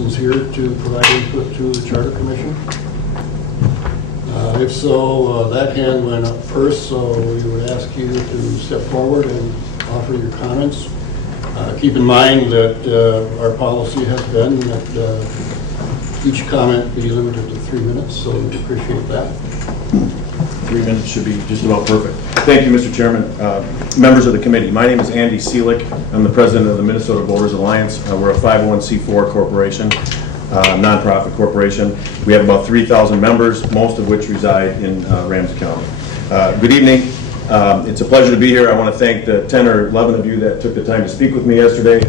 citizens here to provide input to the Charter Commission? If so, that hand went up first, so we would ask you to step forward and offer your comments. Keep in mind that our policy has been that each comment be limited to 3 minutes, so we'd appreciate that. 3 minutes should be just about perfect. Thank you, Mr. Chairman. Members of the committee, my name is Andy Seelick. I'm the president of the Minnesota Voters Alliance. We're a 501c4 corporation, nonprofit corporation. We have about 3,000 members, most of which reside in Ramsey County. Good evening. It's a pleasure to be here. I want to thank the 10 or 11 of you that took the time to speak with me yesterday,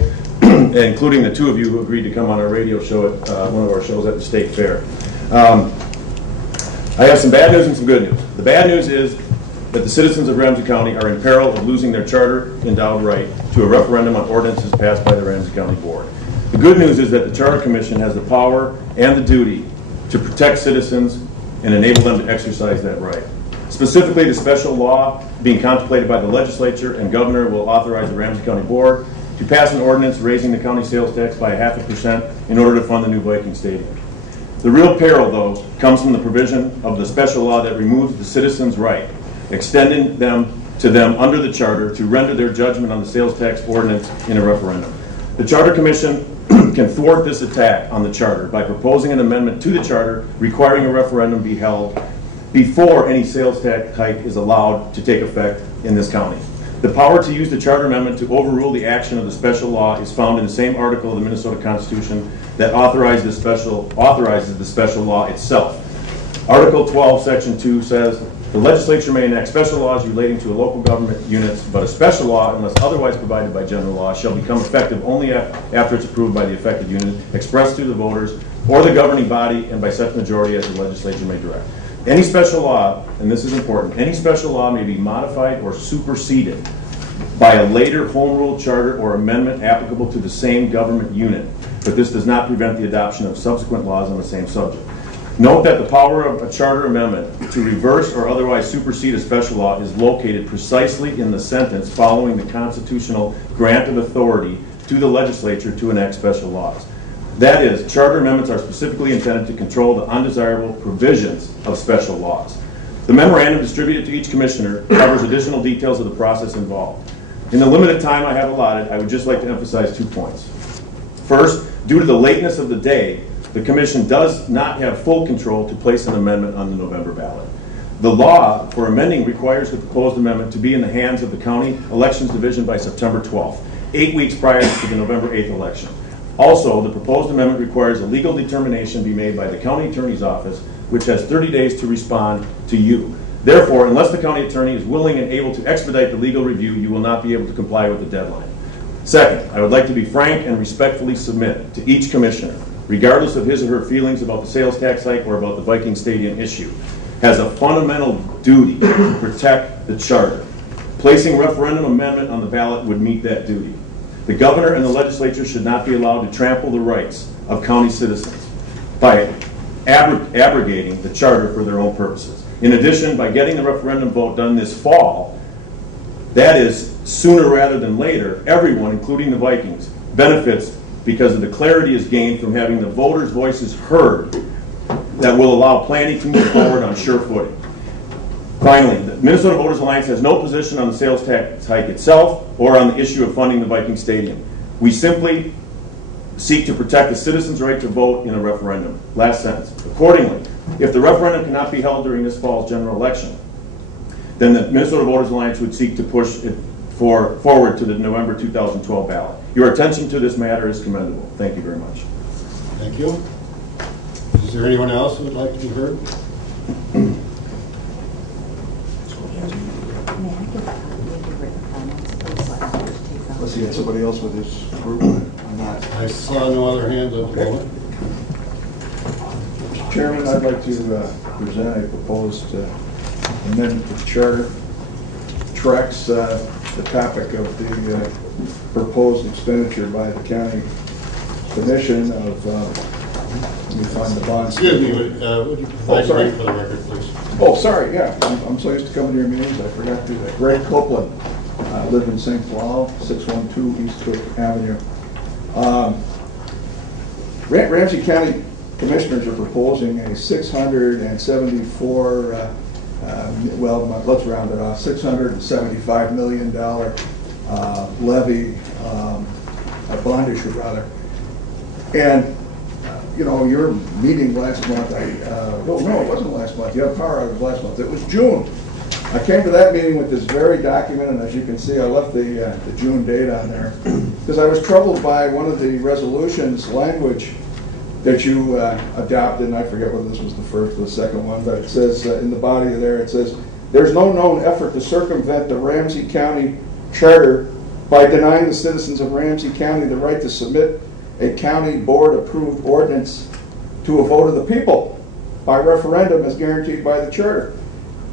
including the 2 of you who agreed to come on our radio show at one of our shows at the State Fair. I have some bad news and some good news. The bad news is that the citizens of Ramsey County are in peril of losing their charter endowed right to a referendum on ordinances passed by the Ramsey County Board. The good news is that the Charter Commission has the power and the duty to protect citizens and enable them to exercise that right. Specifically, the special law being contemplated by the legislature and governor will authorize the Ramsey County Board to pass an ordinance raising the county sales tax by 0.5% in order to fund the new Viking Stadium. The real peril, though, comes from the provision of the special law that removes the citizens' right, extending them to them under the charter to render their judgment on the sales tax ordinance in a referendum. The Charter Commission can thwart this attack on the charter by proposing an amendment to the charter requiring a referendum be held before any sales tax hike is allowed to take effect in this county. The power to use the charter amendment to overrule the action of the special law is found in the same article of the Minnesota Constitution that authorizes the special law itself. Article 12, Section 2 says, the legislature may enact special laws relating to a local government units, but a special law, unless otherwise provided by general law, shall become effective only after it's approved by the affected unit, expressed through the voters, or the governing body, and by such majority as the legislature may direct. Any special law, and this is important, any special law may be modified or superseded by a later home rule charter or amendment applicable to the same government unit, but this does not prevent the adoption of subsequent laws on the same subject. Note that the power of a charter amendment to reverse or otherwise supersede a special law is located precisely in the sentence following the constitutional grant of authority to the legislature to enact special laws. That is, charter amendments are specifically intended to control the undesirable provisions of special laws. The memorandum distributed to each commissioner covers additional details of the process involved. In the limited time I have allotted, I would just like to emphasize 2 points. First, due to the lateness of the day, the Commission does not have full control to place an amendment on the November ballot. The law for amending requires the proposed amendment to be in the hands of the County Elections Division by September 12th, 8 weeks prior to the November 8th election. Also, the proposed amendment requires a legal determination be made by the County Attorney's Office, which has 30 days to respond to you. Therefore, unless the County Attorney is willing and able to expedite the legal review, you will not be able to comply with the deadline. Second, I would like to be frank and respectfully submit to each Commissioner, regardless of his or her feelings about the sales tax hike or about the Viking Stadium issue, has a fundamental duty to protect the charter. Placing referendum amendment on the ballot would meet that duty. The governor and the legislature should not be allowed to trample the rights of county citizens by abrogating the charter for their own purposes. In addition, by getting the referendum vote done this fall, that is, sooner rather than later, everyone, including the Vikings, benefits because of the clarity is gained from having the voters' voices heard that will allow planning to move forward on sure footing. Finally, the Minnesota Voters Alliance has no position on the sales tax hike itself or on the issue of funding the Viking Stadium. We simply seek to protect the citizens' right to vote in a referendum. Last sentence. Accordingly, if the referendum cannot be held during this fall's general election, then the Minnesota Voters Alliance would seek to push it forward to the November 2012 ballot. Your attention to this matter is commendable. Thank you very much. Thank you. Is there anyone else who would like to be heard? Let's see, somebody else with this group? I'm not. I saw no other hands at the moment. Mr. Chairman, I'd like to present a proposed amendment to the charter. Tracks the topic of the proposed expenditure by the county commission of, let me find the bond. Excuse me, would you provide your name for the record, please? Oh, sorry, yeah. I'm so used to coming to your meetings, I forgot to do that. Greg Copeland. I live in St. Paul, 612 East Cook Avenue. Ramsey County Commissioners are proposing a 674, well, let's round it off, $675 million levy, a bond issue rather. And you know, your meeting last month, well, no, it wasn't last month. You had power outage last month. It was June. I came to that meeting with this very document, and as you can see, I left the June date on there because I was troubled by one of the resolutions language that you adopted, and I forget whether this was the first or the second one, but it says in the body there, it says, there's no known effort to circumvent the Ramsey County Charter by denying the citizens of Ramsey County the right to submit a county board approved ordinance to a vote of the people by referendum as guaranteed by the charter.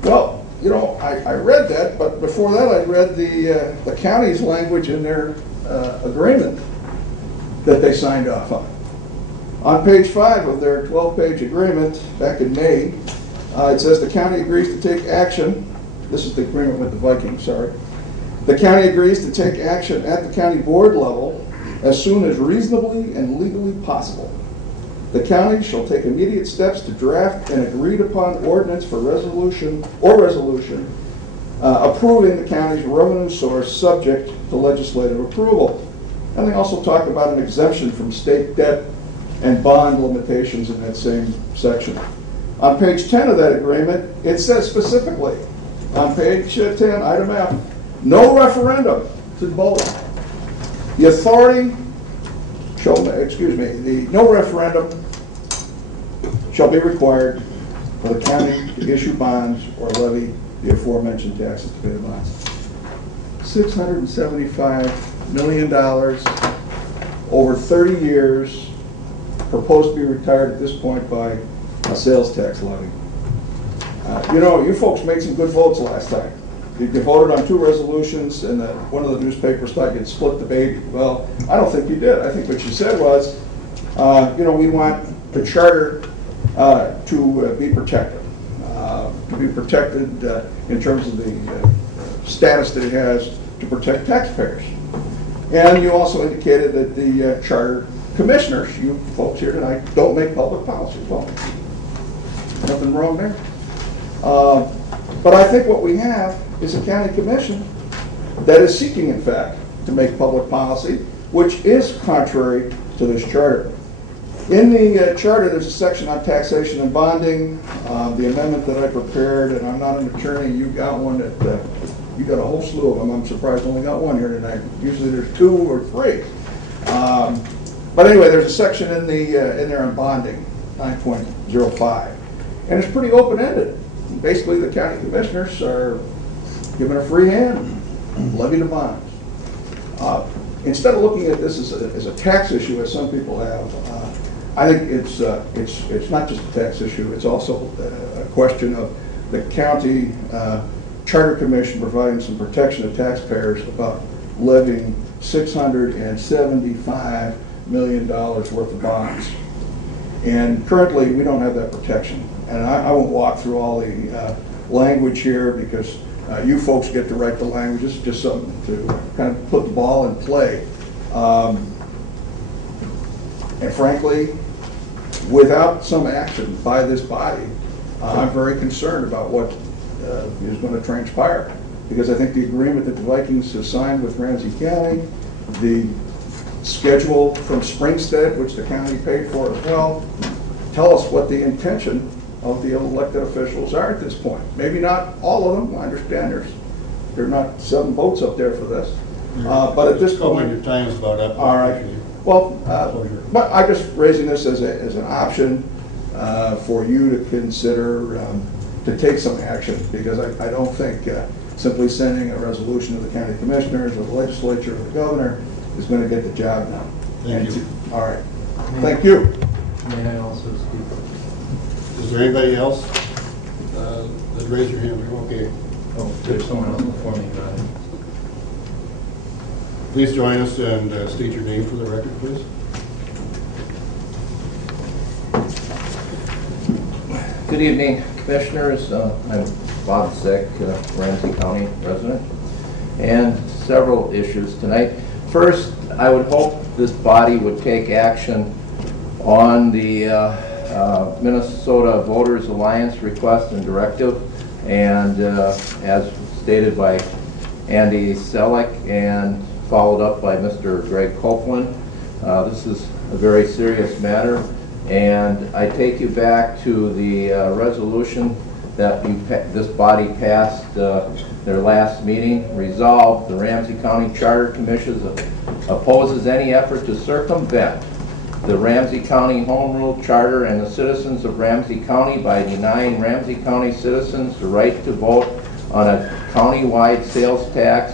Well, you know, I read that, but before that I read the county's language in their agreement that they signed off on. On page 5 of their 12-page agreement back in May, it says the county agrees to take action. This is the agreement with the Vikings, sorry. The county agrees to take action at the county board level as soon as reasonably and legally possible. The county shall take immediate steps to draft an agreed upon ordinance for resolution approving the county's revenue source subject to legislative approval. And they also talk about an exemption from state debt and bond limitations in that same section. On page 10 of that agreement, it says specifically, on page 10, item F, no referendum, it's in bold. The authority shall, no referendum shall be required for the county to issue bonds or levy the aforementioned taxes to pay the bonds. $675 million over 30 years, proposed to be retired at this point by a sales tax levy. You know, you folks made some good votes last time. You voted on 2 resolutions, and one of the newspapers thought you'd split the baby. Well, I don't think you did. I think what you said was, you know, we want the charter to be protected. In terms of the status that it has to protect taxpayers. And you also indicated that the charter commissioners, you folks here tonight, don't make public policy. Well, nothing wrong there. But I think what we have is a county commission that is seeking, in fact, to make public policy, which is contrary to this charter. In the charter, there's a section on taxation and bonding. The amendment that I prepared, and I'm not an attorney, you got one that, you got a whole slew of them. I'm surprised I only got one here tonight. Usually there's 2 or 3. But anyway, there's a section in there on bonding, 9.05. And it's pretty open-ended. Basically, the county commissioners are given a free hand, levy the bonds. Instead of looking at this as a tax issue, as some people have, I think it's not just a tax issue. It's also a question of the county charter commission providing some protection to taxpayers about levying $675 million worth of bonds. And currently, we don't have that protection. And I won't walk through all the language here because you folks get to write the language. This is just something to kind of put the ball in play. And frankly, without some action by this body, I'm very concerned about what is going to transpire. Because I think the agreement that the Vikings have signed with Ramsey County, the schedule from Springstead, which the county paid for as well, tell us what the intention of the elected officials are at this point. Maybe not all of them. I understand there are not 7 votes up there for this. But at this point, your time's about up. All right. Well, but I'm just raising this as an option for you to consider to take some action, because I don't think simply sending a resolution to the county commissioners or the legislature or the governor is going to get the job done. Thank you. All right. Thank you. May I also speak? Is there anybody else that raised your hand? Okay. Oh, there's someone else before me. Please join us and state your name for the record, please. Good evening, Commissioners. I'm Bob Zick, Ramsey County resident, and several issues tonight. First, I would hope this body would take action on the Minnesota Voters Alliance request and directive, and as stated by Andy Selleck and followed up by Mr. Greg Copeland. This is a very serious matter, and I take you back to the resolution that this body passed their last meeting. Resolved, the Ramsey County Charter Commission opposes any effort to circumvent the Ramsey County Home Rule Charter and the citizens of Ramsey County by denying Ramsey County citizens the right to vote on a county-wide sales tax,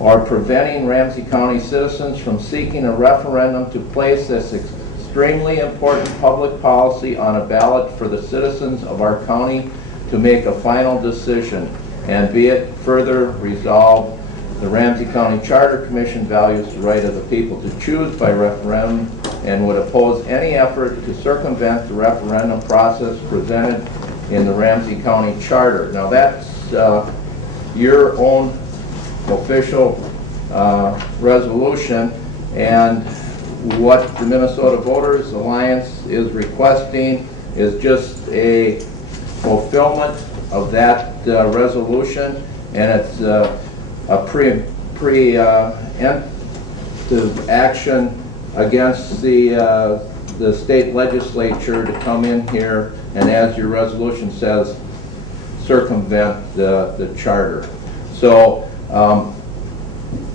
or preventing Ramsey County citizens from seeking a referendum to place this extremely important public policy on a ballot for the citizens of our county to make a final decision. And be it further resolved, the Ramsey County Charter Commission values the right of the people to choose by referendum and would oppose any effort to circumvent the referendum process presented in the Ramsey County Charter. Now that's your own official resolution, and what the Minnesota Voters Alliance is requesting is just a fulfillment of that resolution, and it's a preemptive action against the state legislature to come in here and, as your resolution says, circumvent the charter. So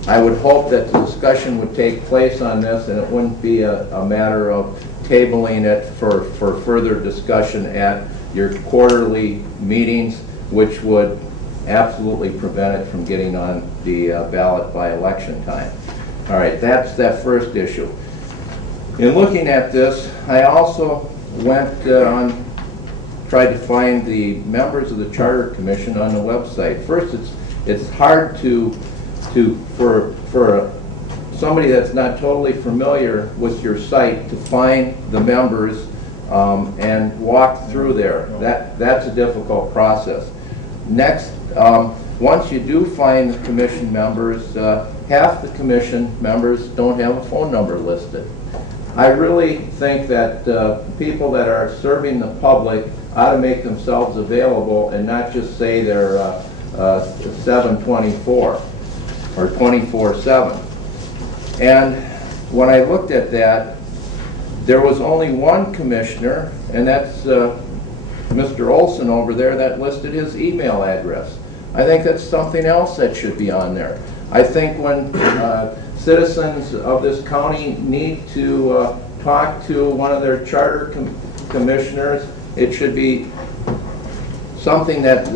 I would hope that the discussion would take place on this, and it wouldn't be a matter of tabling it for further discussion at your quarterly meetings, which would absolutely prevent it from getting on the ballot by election time. All right, that's that first issue. In looking at this, I also went tried to find the members of the Charter Commission on the website. First, it's hard for somebody that's not totally familiar with your site to find the members and walk through there. That's a difficult process. Next, once you do find the commission members, half the commission members don't have a phone number listed. I really think that people that are serving the public ought to make themselves available and not just say they're 724 or 24/7. And when I looked at that, there was only one commissioner, and that's Mr. Olson over there, that listed his email address. I think that's something else that should be on there. I think when citizens of this county need to talk to one of their charter commissioners, it should be something that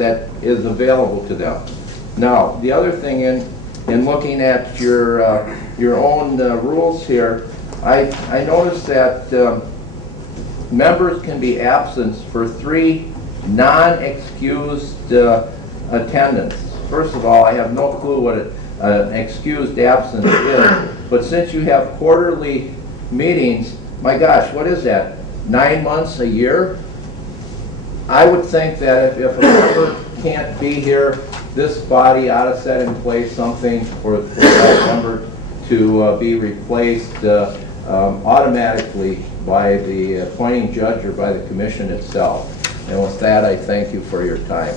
is available to them. Now, the other thing in looking at your own rules here, I noticed that members can be absent for 3 non-excused attendance. First of all, I have no clue what an excused absence is, but since you have quarterly meetings, my gosh, what is that, 9 months, a year? I would think that if a member can't be here, this body ought to set in place something for that member to be replaced automatically by the appointing judge or by the commission itself. And with that, I thank you for your time.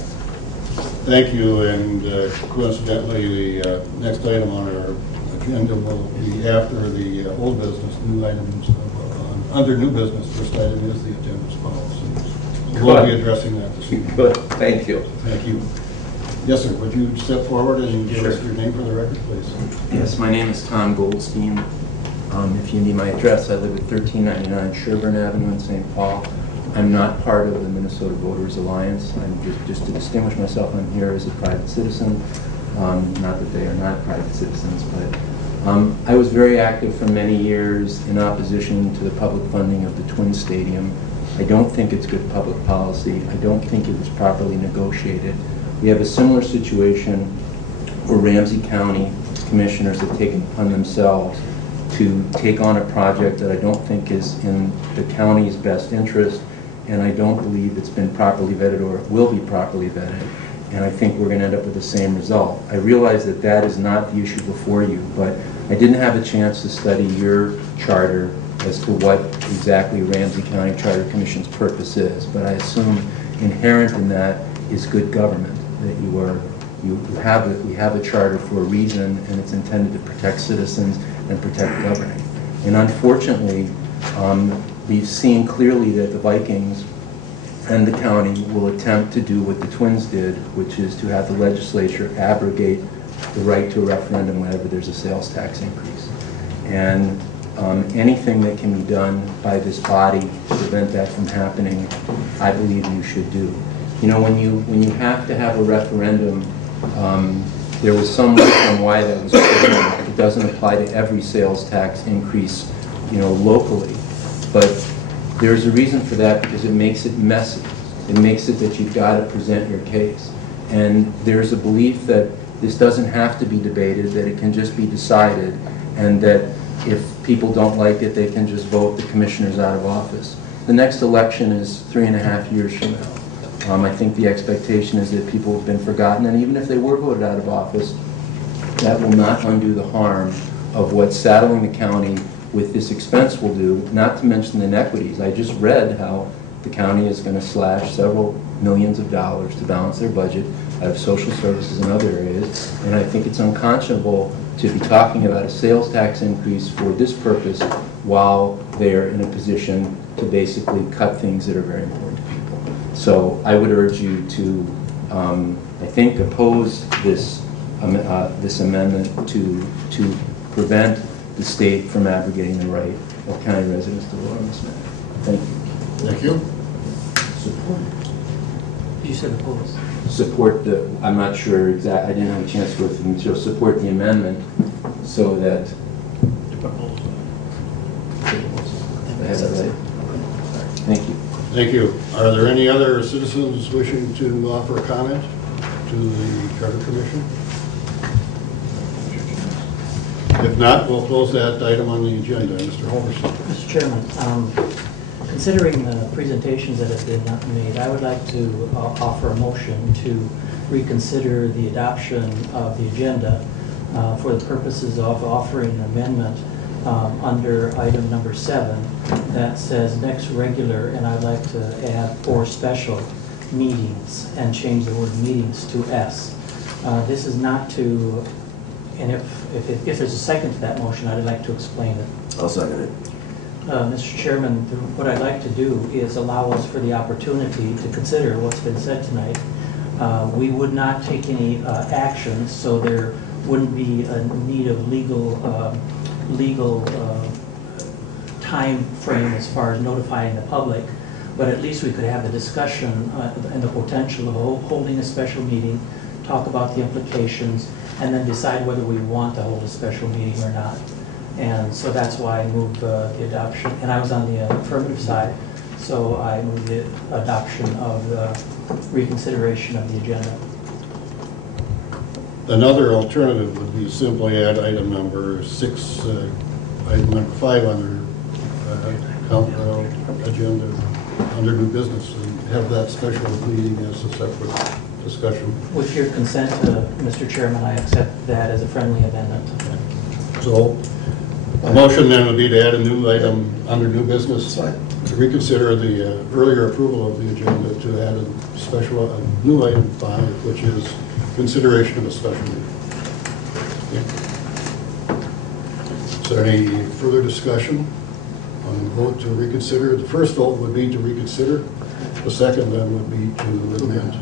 Thank you, and coincidentally, the next item on our agenda will be after the old business, new items. Under new business, first item is the attendance policy. So we'll be addressing that this evening. Good, thank you. Thank you. Yes, sir, would you step forward and give us your name for the record, please? Yes, my name is Tom Goldstein. If you need my address, I live at 1399 Sherburne Avenue in St. Paul. I'm not part of the Minnesota Voters Alliance. I'm just to distinguish myself, I'm here as a private citizen. Not that they are not private citizens, but I was very active for many years in opposition to the public funding of the Twin Stadium. I don't think it's good public policy. I don't think it was properly negotiated. We have a similar situation where Ramsey County commissioners have taken upon themselves to take on a project that I don't think is in the county's best interest, and I don't believe it's been properly vetted or will be properly vetted, and I think we're going to end up with the same result. I realize that that is not the issue before you, but I didn't have a chance to study your charter as to what exactly Ramsey County Charter Commission's purpose is, but I assume inherent in that is good government, that we have a charter for a reason, and it's intended to protect citizens and protect governing. And unfortunately, we've seen clearly that the Vikings and the county will attempt to do what the Twins did, which is to have the legislature abrogate the right to a referendum whenever there's a sales tax increase. And anything that can be done by this body to prevent that from happening, I believe you should do. You know, when you have to have a referendum, there was some reason why that was put in. It doesn't apply to every sales tax increase, you know, locally. But there's a reason for that, because it makes it messy. It makes it that you've got to present your case. And there's a belief that this doesn't have to be debated, that it can just be decided, and that if people don't like it, they can just vote the commissioners out of office. The next election is 3.5 years from now. I think the expectation is that people have been forgotten, and even if they were voted out of office, that will not undo the harm of what saddling the county with this expense will do, not to mention the inequities. I just read how the county is going to slash several millions of dollars to balance their budget out of social services and other areas, and I think it's unconscionable to be talking about a sales tax increase for this purpose while they're in a position to basically cut things that are very important to people. So I would urge you to, I think, oppose this this amendment to prevent the state from abrogating the right of county residents to vote on this matter. Thank you. Thank you. Support. You said opposed. Support the, I'm not sure exactly, I didn't have a chance to go through the material, support the amendment so that, I have that right? Thank you. Thank you. Are there any other citizens wishing to offer a comment to the Charter Commission? If not, we'll close that item on the agenda. Mr. Holverson. Mr. Chairman, considering the presentations that have been made, I would like to offer a motion to reconsider the adoption of the agenda for the purposes of offering an amendment under item number 7 that says next regular, and I'd like to add or special meetings and change the word meetings to S. This is not to, and if there's a second to that motion, I'd like to explain it. I'll second it. Mr. Chairman, what I'd like to do is allow us for the opportunity to consider what's been said tonight. We would not take any action, so there wouldn't be a need of legal time frame as far as notifying the public, but at least we could have the discussion and the potential of holding a special meeting, talk about the implications, and then decide whether we want to hold a special meeting or not. And so that's why I moved the adoption, and I was on the affirmative side, so I moved the adoption of the reconsideration of the agenda. Another alternative would be simply add item number 6, item number 5 under agenda, under new business, and have that special meeting as a separate discussion. With your consent, Mr. Chairman, I accept that as a friendly amendment. So, a motion then would be to add a new item under new business, to reconsider the earlier approval of the agenda, to add a new item 5, which is consideration of a special meeting. Okay. Is there any further discussion on the vote to reconsider? The first vote would be to reconsider. The second then would be to amend.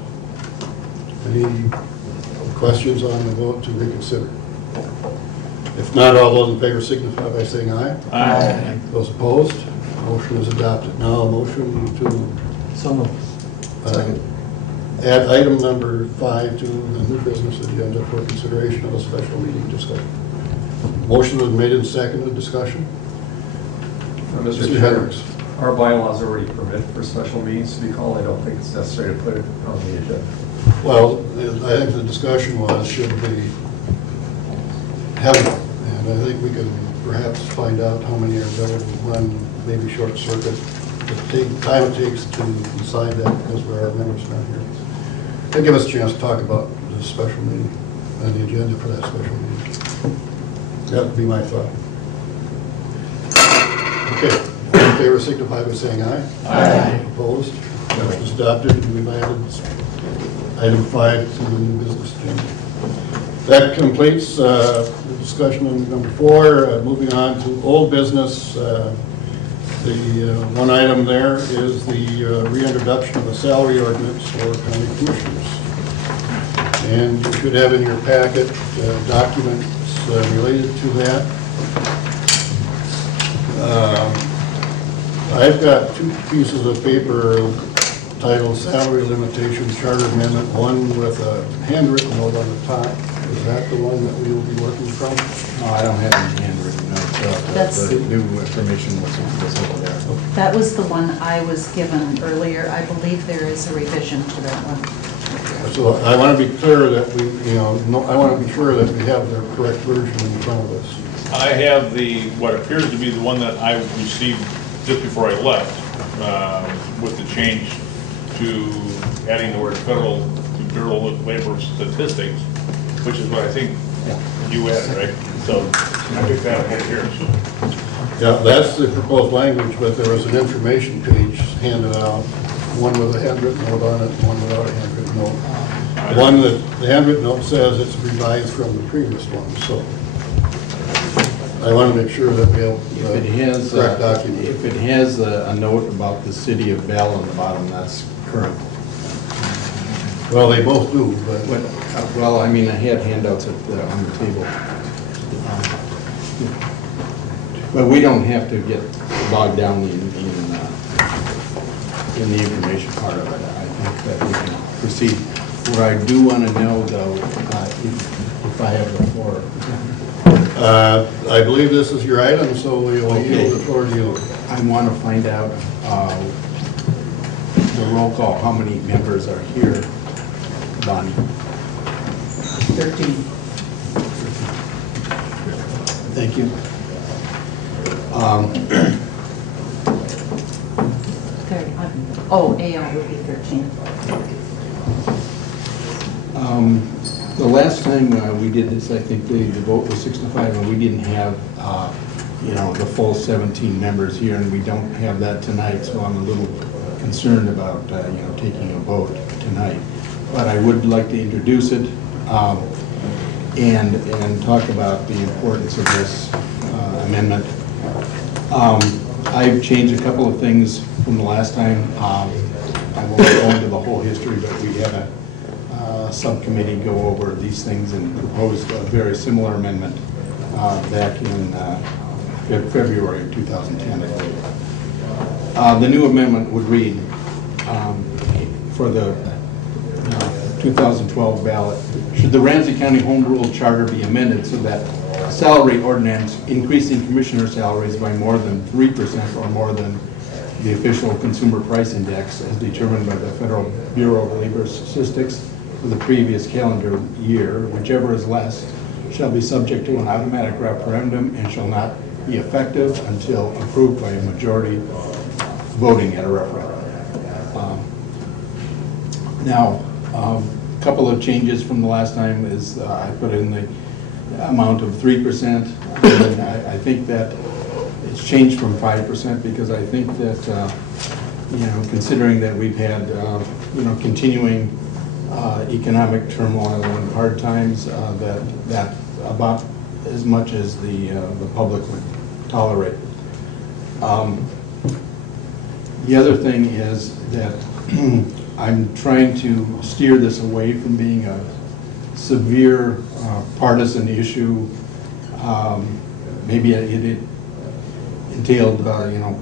Any questions on the vote to reconsider? If not, all those in favor signify by saying aye. Aye. Those opposed? Motion is adopted. Now a motion to So moved. add item number 5 to the new business agenda for consideration of a special meeting discussion. Motion was made and seconded. Discussion? Mr. Chair, our bylaws already permit for special meetings to be called. I don't think it's necessary to put it on the agenda. Well, I think the discussion was, should we have it? And I think we can perhaps find out how many are available, run maybe short circuit, the time it takes to decide that, because there are members not here. It'll give us a chance to talk about the special meeting and the agenda for that special meeting. That would be my thought. Okay, all in favor signify by saying aye. Aye. Opposed? Motion is adopted. We've added item 5 to the new business agenda. That completes the discussion on number 4. Moving on to old business. The one item there is the reintroduction of the salary ordinance for county commissioners. And you should have in your packet documents related to that. I've got 2 pieces of paper titled Salary Limitation Charter Amendment, one with a handwritten note on the top. Is that the one that we will be working from? No, I don't have any handwritten notes. That's- The new information was over there. That was the one I was given earlier. I believe there is a revision to that one. So I want to be clear that we, I want to be sure that we have the correct version in front of us. I have what appears to be the one that I received just before I left, with the change to adding the word federal to Bureau of Labor Statistics, which is what I think you added, right? So I picked that up over here. Yeah, that's the proposed language, but there was an information page handed out, one with a handwritten note on it, one without a handwritten note. The one that the handwritten note says it's revised from the previous one, so I want to make sure that we have If it has, the correct document. if it has a note about the city of Bell on the bottom, that's current. Well, they both do, but Well, I mean, I had handouts on the table. But we don't have to get bogged down in the information part of it. I think that we can proceed. What I do want to know, though, if I have the floor. I believe this is your item, so we will yield the floor to you. I want to find out the roll call, how many members are here, Bonnie? 13. Thank you. 30. Oh, AL would be 13. The last time we did this, I think the vote was 6 to 5, and we didn't have, the full 17 members here, and we don't have that tonight, so I'm a little concerned about, taking a vote tonight. But I would like to introduce it and talk about the importance of this amendment. I've changed a couple of things from the last time. I won't go into the whole history, but we had a subcommittee go over these things and proposed a very similar amendment back in February of 2010, I believe. The new amendment would read, for the 2012 ballot, should the Ramsey County Home Rule Charter be amended so that a salary ordinance increasing commissioner salaries by more than 3% or more than the official consumer price index as determined by the Federal Bureau of Labor Statistics for the previous calendar year, whichever is less, shall be subject to an automatic referendum and shall not be effective until approved by a majority voting at a referendum. Now, a couple of changes from the last time is I put in the amount of 3%. And I think that it's changed from 5% because I think that, considering that we've had, continuing economic turmoil and hard times, that about as much as the public would tolerate. The other thing is that I'm trying to steer this away from being a severe partisan issue. Maybe it entailed,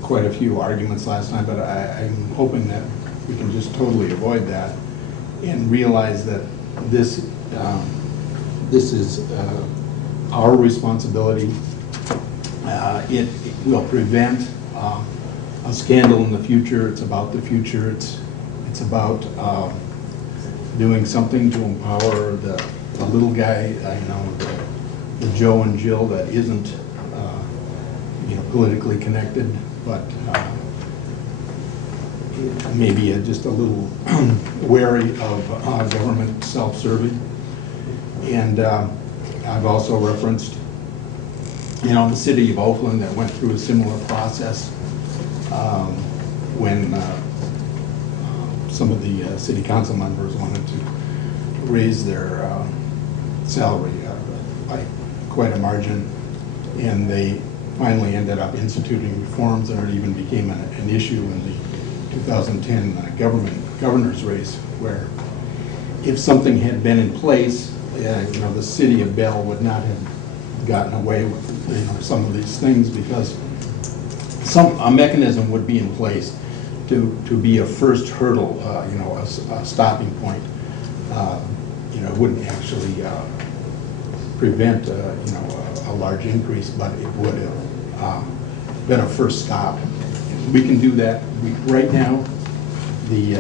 quite a few arguments last time, but I'm hoping that we can just totally avoid that and realize that this is our responsibility. It will prevent a scandal in the future. It's about the future. It's about doing something to empower the little guy, the Joe and Jill that isn't, politically connected, but maybe just a little wary of government self-serving. And I've also referenced you know, the city of Oakland that went through a similar process when some of the city council members wanted to raise their salary by quite a margin, and they finally ended up instituting reforms, and it even became an issue in the 2010 governor's race, where if something had been in place, you know, the city of Bell would not have gotten away with, you know, some of these things, because a mechanism would be in place to be a first hurdle, you know, a stopping point. You know, it wouldn't actually prevent, you know, a large increase, but it would have been a first stop. We can do that. Right now, the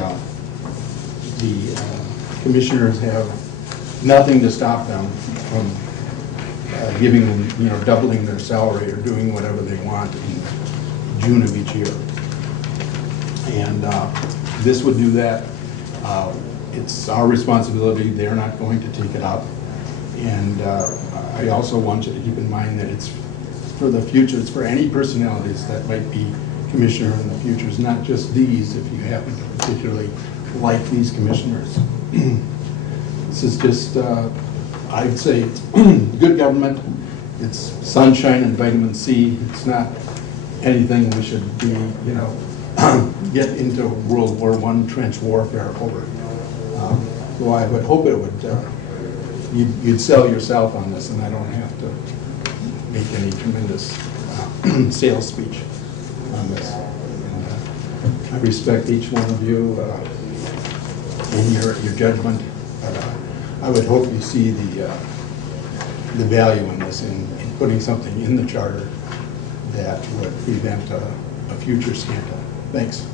commissioners have nothing to stop them from giving them, you know, doubling their salary or doing whatever they want in June of each year. And this would do that. It's our responsibility. They're not going to take it up. And I also want you to keep in mind that it's for the future. It's for any personalities that might be commissioner in the future. It's not just these, if you happen to particularly like these commissioners. This is just, I'd say, good government. It's sunshine and vitamin C. It's not anything we should be, you know, get into World War I trench warfare over. So I would hope it would, you'd sell yourself on this, and I don't have to make any tremendous sales speech on this. And, I respect each one of you in your judgment, but I would hope you see the value in this, in putting something in the charter that would prevent a future scandal. Thanks.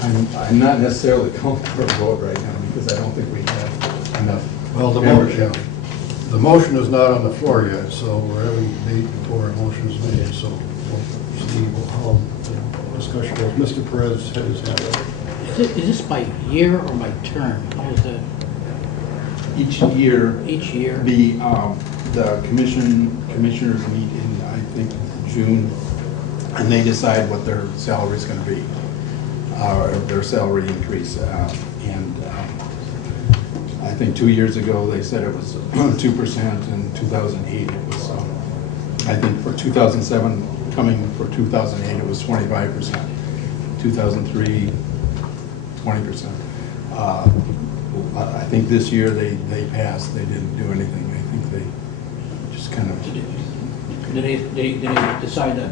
I'm not necessarily calling for a vote right now because I don't think we have enough. Well, the motion is not on the floor yet, so we're having debate before a motion is made, so we'll see how the discussion goes. Mr. Perez had his hand up. Is this by year or by term? How is that? Each year. Each year? The commissioners meet in, I think, June, and they decide what their salary is going to be, or their salary increase. And I think 2 years ago they said it was 2%. In 2008 it was, I think for 2007, coming for 2008 it was 25%. 2003, 20%. I think this year they passed. They didn't do anything. I think they just kind of. Did they decide that?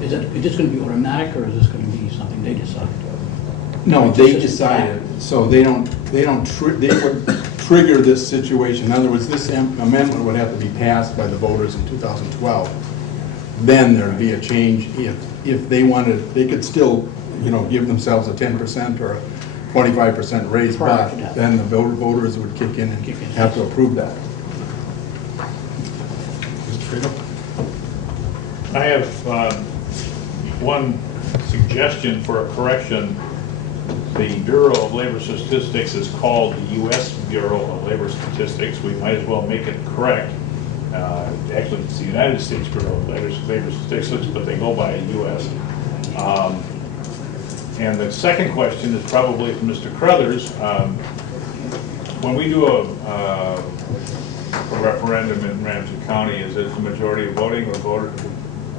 Is this going to be automatic, or is this going to be something they decide? No, they decided. So they would trigger this situation. In other words, this amendment would have to be passed by the voters in 2012. Then there'd be a change. If they wanted, they could still, you know, give themselves a 10% or a 25% raise, but then the voters would kick in and have to approve that. I have one suggestion for a correction. The Bureau of Labor Statistics is called the U.S. Bureau of Labor Statistics. We might as well make it correct. Actually, it's the United States Bureau of Labor Statistics, but they go by U.S. And the second question is probably from Mr. Crothers. When we do a referendum in Ramsey County, is it the majority of voting or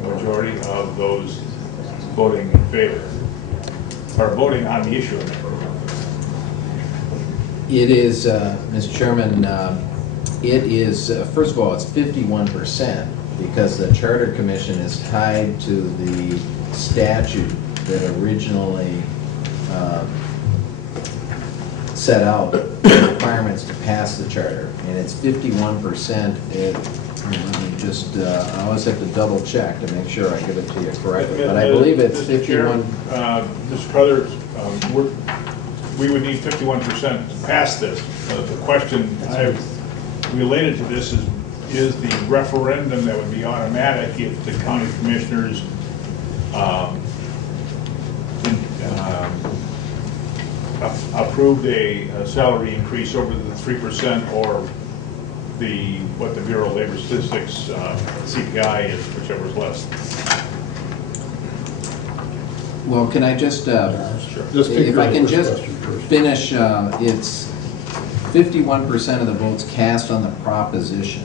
the majority of those voting in favor, or voting on the issue? It is, Mr. Chairman, it is, first of all, it's 51% because the Charter Commission is tied to the statute that originally set out requirements to pass the charter, and it's 51%. Let me just, I always have to double check to make sure I give it to you correctly, but I believe it's 51. Mr. Crothers, we would need 51% to pass this. The question related to this is the referendum that would be automatic if the county commissioners approved a salary increase over the 3% or what the Bureau of Labor Statistics CPI is, whichever is less. Well, can I just, Just take if I your can first just question first. finish, it's 51% of the votes cast on the proposition.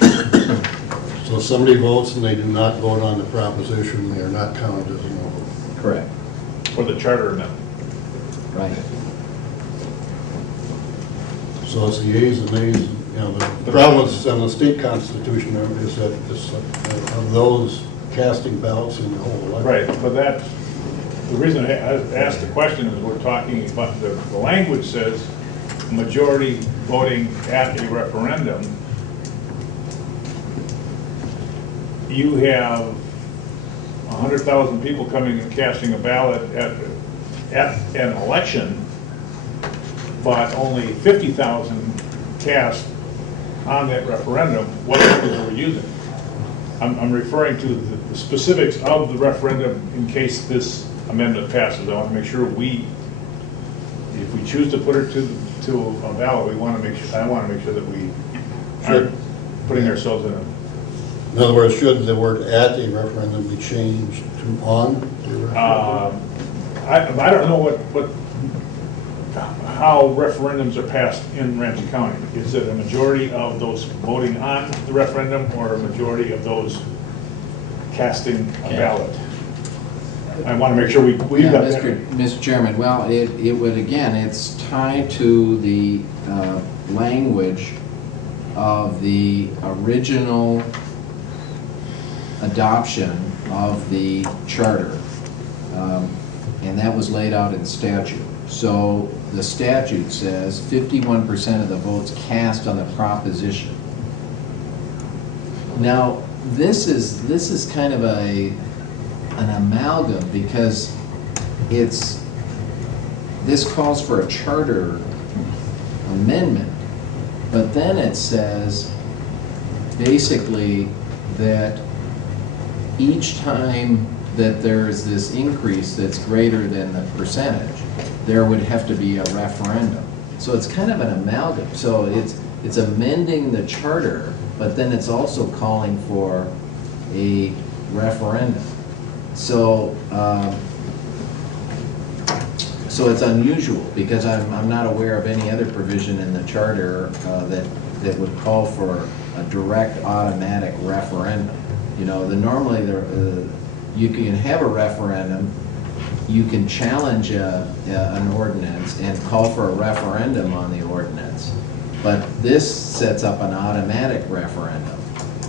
So if somebody votes and they do not vote on the proposition, they are not counted as a no vote. Correct. For the charter amendment. Right. So it's the yeas and nays, you know, the problem with the state constitution is that it's of those casting ballots in the whole election. Right, but that, the reason I asked the question is we're talking about, the language says majority voting at a referendum. You have 100,000 people coming and casting a ballot at an election, but only 50,000 cast on that referendum. What numbers are we using? I'm referring to the specifics of the referendum in case this amendment passes. I want to make sure if we choose to put it to a ballot, I want to make sure that we aren't putting ourselves in a... In other words, should the word at a referendum be changed to on a referendum? I don't know how referendums are passed in Ramsey County. Is it a majority of those voting on the referendum or a majority of those casting a ballot? I want to make sure we've got that. Mr. Chairman, well, it would, again, it's tied to the language of the original adoption of the charter, and that was laid out in statute. So the statute says 51% of the votes cast on the proposition. Now, this is kind of an amalgam because this calls for a charter amendment, but then it says basically that each time that there's this increase that's greater than the percentage, there would have to be a referendum. So it's kind of an amalgam. So it's amending the charter, but then it's also calling for a referendum. So so it's unusual because I'm not aware of any other provision in the charter that would call for a direct automatic referendum. You know, normally you can have a referendum, you can challenge an ordinance and call for a referendum on the ordinance, but this sets up an automatic referendum,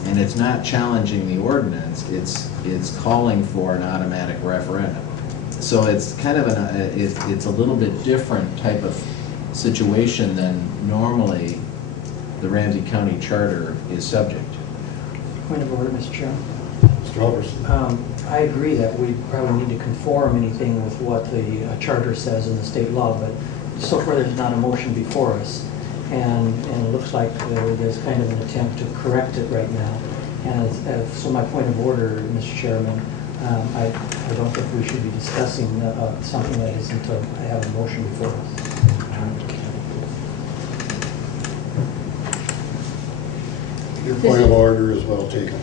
and it's not challenging the ordinance, it's calling for an automatic referendum. So it's kind of it's a little bit different type of situation than normally the Ramsey County Charter is subject to. Point of order, Mr. Chairman. Mr. Alverson. I agree that we probably need to conform anything with what the charter says in the state law, but so far there's not a motion before us. And it looks like there's kind of an attempt to correct it right now. And so my point of order, Mr. Chairman, I don't think we should be discussing something that isn't until I have a motion before us. Your point of order is well taken.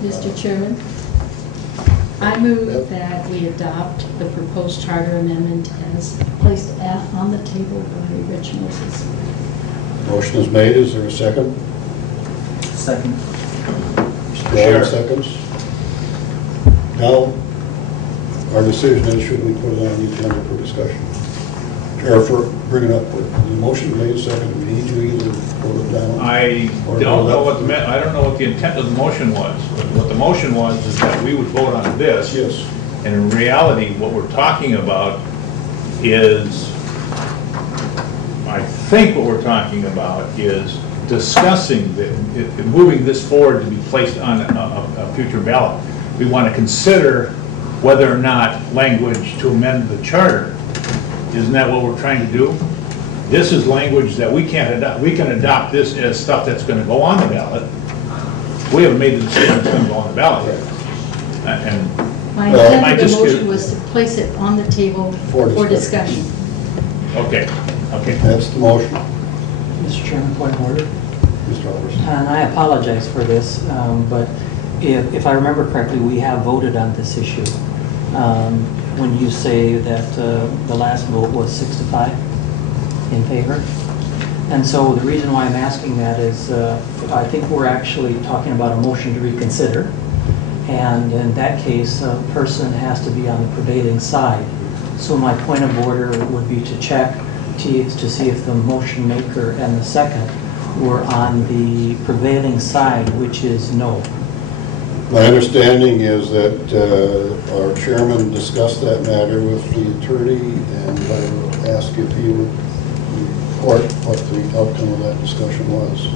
Mr. Chairman, I move that we adopt the proposed charter amendment as placed on the table by Rich Moses. Motion is made. Is there a second? Second. Mr. Chair. Seconds. Now, our decision is should we put it on the agenda for discussion? Or for bring it up with the motion made, second, we need to either vote it down. I don't know what the intent of the motion was. What the motion was is that we would vote on this. Yes. And in reality, what we're talking about is, I think what we're talking about is discussing, moving this forward to be placed on a future ballot. We want to consider whether or not language to amend the charter. Isn't that what we're trying to do? This is language that we can't adopt. We can adopt this as stuff that's going to go on the ballot. We haven't made the decision it's going to go on the ballot yet. And My intent of the motion was to place it on the table for discussion. okay. That's the motion. Mr. Chairman, point of order. Mr. Alderson. And I apologize for this, but if I remember correctly, we have voted on this issue. When you say that the last vote was 6 to 5 in favor. And so the reason why I'm asking that is I think we're actually talking about a motion to reconsider. And in that case, a person has to be on the prevailing side. So my point of order would be to check to see if the motion maker and the second were on the prevailing side, which is no. My understanding is that our chairman discussed that matter with the attorney, and I would ask if he would report what the outcome of that discussion was.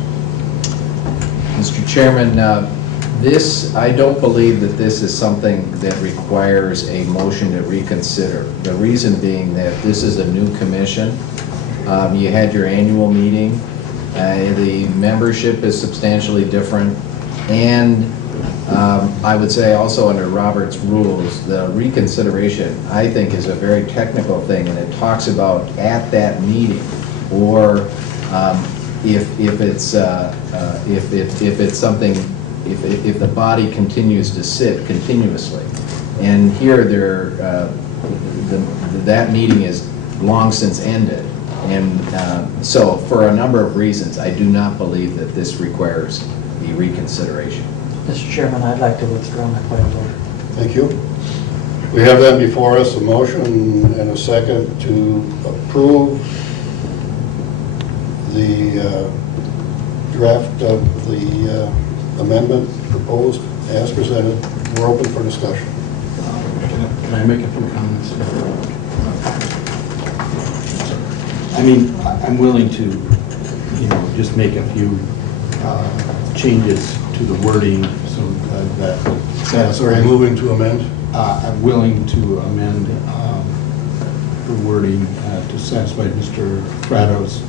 Mr. Chairman, I don't believe that this is something that requires a motion to reconsider. The reason being that this is a new commission. You had your annual meeting. The membership is substantially different. And I would say also under Robert's rules, the reconsideration, I think, is a very technical thing, and it talks about at that meeting, or if it's something, if the body continues to sit continuously. And here that meeting is long since ended. And so for a number of reasons, I do not believe that this requires the reconsideration. Mr. Chairman, I'd like to withdraw my point of order. Thank you. We have then before us a motion and a second to approve the draft of the amendment proposed as presented. We're open for discussion. Can I make a few comments? I mean, I'm willing to, just make a few changes to the wording so that satisfies. So are you moving to amend? I'm willing to amend the wording to satisfy Mr. Prado's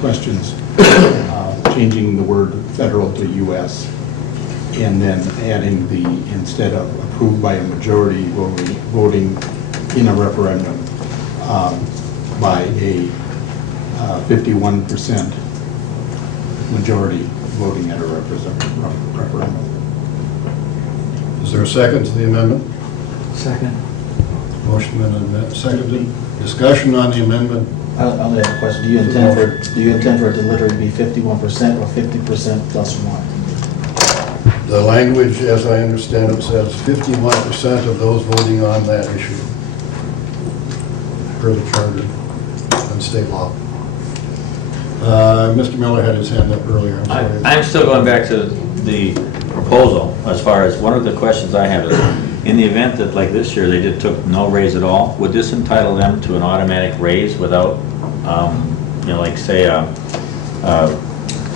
questions, changing the word federal to U.S. and then adding the, instead of approved by a majority, voting in a referendum by a 51% majority voting at a referendum. Is there a second to the amendment? Second. Motion and seconded. Discussion on the amendment. I'll ask a question. Do you intend for it to literally be 51% or 50% plus 1? The language, as I understand it, says 51% of those voting on that issue per the charter and state law. Mr. Miller had his hand up earlier. I'm still going back to the proposal as far as one of the questions I have is, in the event that like this year they took no raise at all, would this entitle them to an automatic raise without, like say, the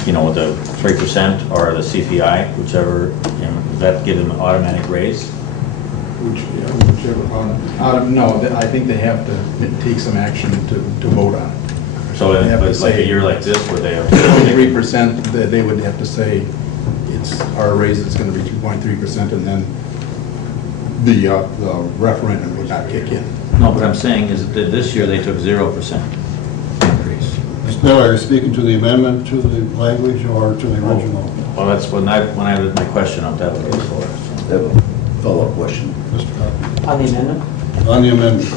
3% or the CPI, whichever, does that give them an automatic raise? Whichever. No, I think they have to take some action to vote on it. So it's like a year like this where they have 3%, they would have to say it's our raise is going to be 2.3%, and then the referendum would not kick in. No, but I'm saying is that this year they took 0% increase. Mr. Miller, are you speaking to the amendment, to the language, or to the original? Well, that's when I had my question up, that was before. I have a follow-up question. Mr. Coffey. On the amendment? On the amendment.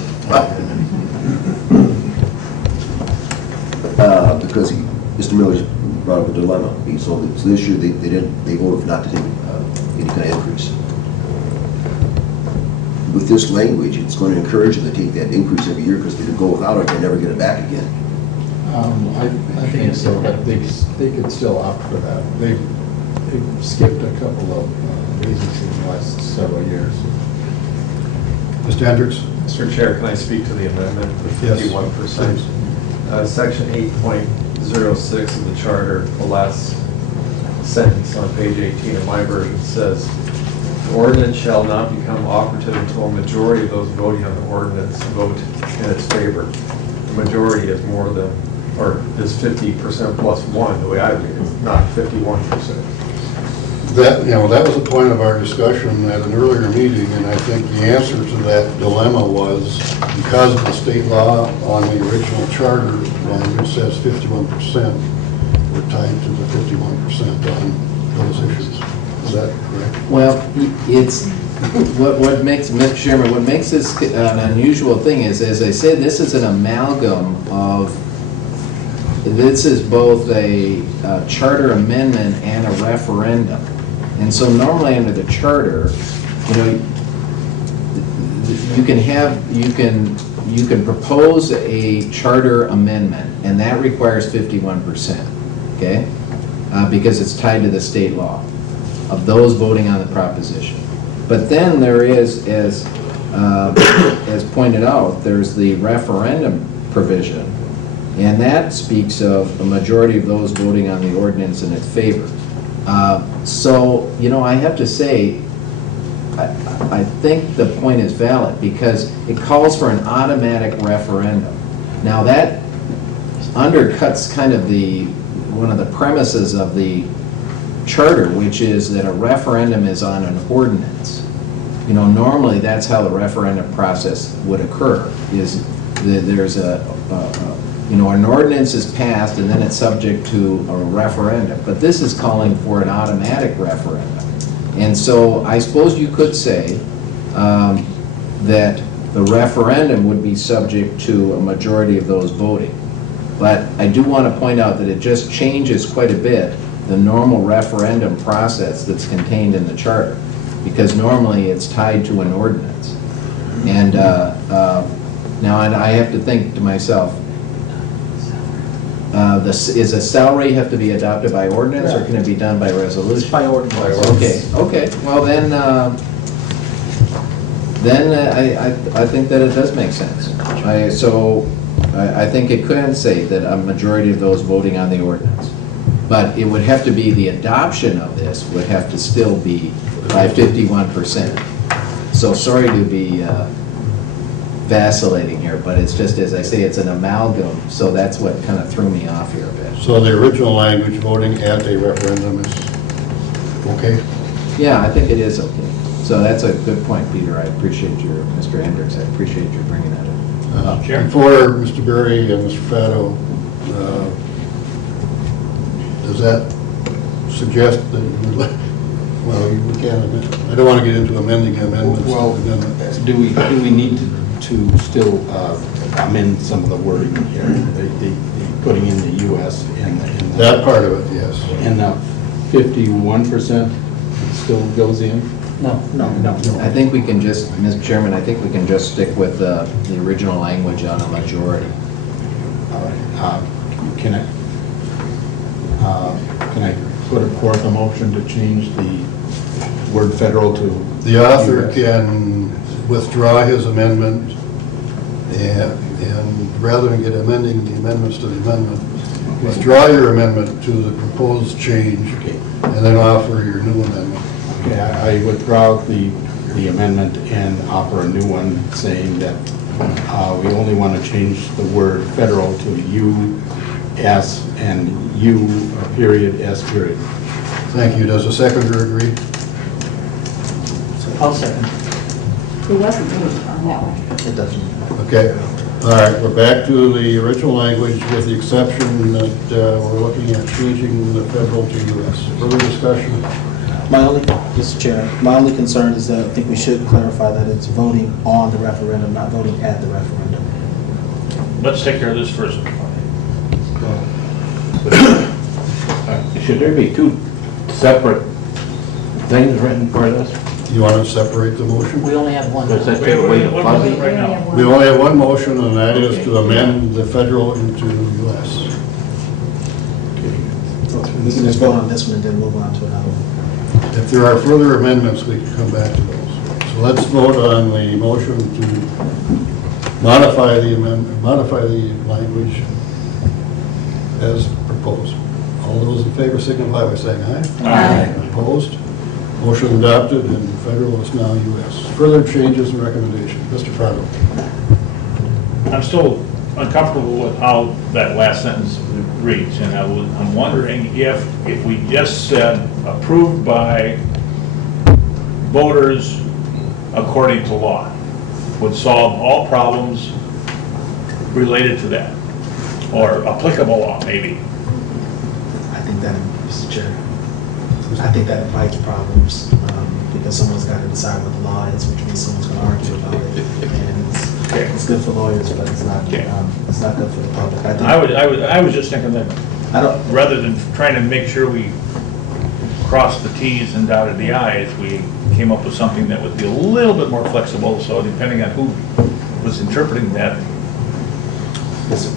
Because Mr. Miller brought up a dilemma. So this year they voted not to take any kind of increase. With this language, it's going to encourage them to take that increase every year, because if they go without it, they never get it back again. I think so, but they could still opt for that. They've skipped a couple of raises in the last several years. Mr. Hendricks? Mr. Chair, can I speak to the amendment of 51%? Section 8.06 of the charter, the last sentence on page 18 of my version says, the ordinance shall not become operative until a majority of those voting on the ordinance vote in its favor. The majority is more than, or is 50% plus 1, the way I read it, not 51%. That was the point of our discussion at an earlier meeting, and I think the answer to that dilemma was because of the state law on the original charter, and it says 51%, we're tied to the 51% on those issues. Is that correct? Well, it's, what makes, Mr. Chairman, what makes this an unusual thing is, as I said, this is an amalgam of, this is both a charter amendment and a referendum. And so normally under the charter, you know, you can propose a charter amendment, and that requires 51%, okay? Because it's tied to the state law of those voting on the proposition. But then there is, as pointed out, there's the referendum provision, and that speaks of a majority of those voting on the ordinance in its favor. So, you know, I have to say, I think the point is valid because it calls for an automatic referendum. Now that undercuts kind of one of the premises of the charter, which is that a referendum is on an ordinance. You know, normally that's how the referendum process would occur, is that there's you know, an ordinance is passed and then it's subject to a referendum. But this is calling for an automatic referendum. And so I suppose you could say that the referendum would be subject to a majority of those voting. But I do want to point out that it just changes quite a bit the normal referendum process that's contained in the charter, because normally it's tied to an ordinance. And now I have to think to myself, is a salary have to be adopted by ordinance, or can it be done by resolution? By ordinance. Okay. Well, then I think that it does make sense. I think it could say that a majority of those voting on the ordinance. But it would have to be, the adoption of this would have to still be by 51%. So sorry to be vacillating here, but it's just, as I say, it's an amalgam, so that's what kind of threw me off here a bit. So the original language, voting at a referendum, is okay? Yeah, I think it is okay. So that's a good point, Peter. I appreciate your, Mr. Hendricks, I appreciate you bringing that up. Before Mr. Berry and Mr. Fado, does that suggest that, well, we can't, I don't want to get into amending amendments. Well, do we need to still amend some of the wording here? The putting in the U.S. in that part of it, yes. And 51% still goes in? No. I think we can just, Mr. Chairman, I think we can just stick with the original language on a majority. All right. Can I put forth a motion to change the word federal to The author US? can withdraw his amendment, and rather than get amending the amendments to the amendment, withdraw your amendment to the proposed change, and then offer your new amendment. Okay, I withdraw the amendment and offer a new one saying that we only want to change the word federal to U.S. and U period S period. Thank you. Does the seconder agree? I'll second. It wasn't moved on that one. It doesn't. Okay. All right, we're back to the original language with the exception that we're looking at changing the federal to U.S. Further discussion? Mr. Chair, my only concern is that I think we should clarify that it's voting on the referendum, not voting at the referendum. Let's take care of this first. Should there be two separate things written for this? You want to separate the motion? We only have one. Does that take away the fuzzy? Right now. We only have one motion, and that is to amend the federal into U.S. We can just vote on this one and then move on to another one. If there are further amendments, we can come back to those. So let's vote on the motion to modify the amendment, modify the language as proposed. All those in favor signify by saying aye. Aye. Opposed? Motion adopted, and federal is now U.S. Further changes and recommendations. Mr. Fado. I'm still uncomfortable with how that last sentence reads, and I'm wondering if we just said approved by voters according to law would solve all problems related to that, or applicable law maybe. that, Mr. Chair. I think that invites problems, because someone's got to decide what the law is, which means someone's going to argue about it. And it's good for lawyers, but it's not good for the public. I was just thinking that rather than trying to make sure we crossed the Ts and dotted the Is, we came up with something that would be a little bit more flexible, so depending on who was interpreting that. Yes, sir.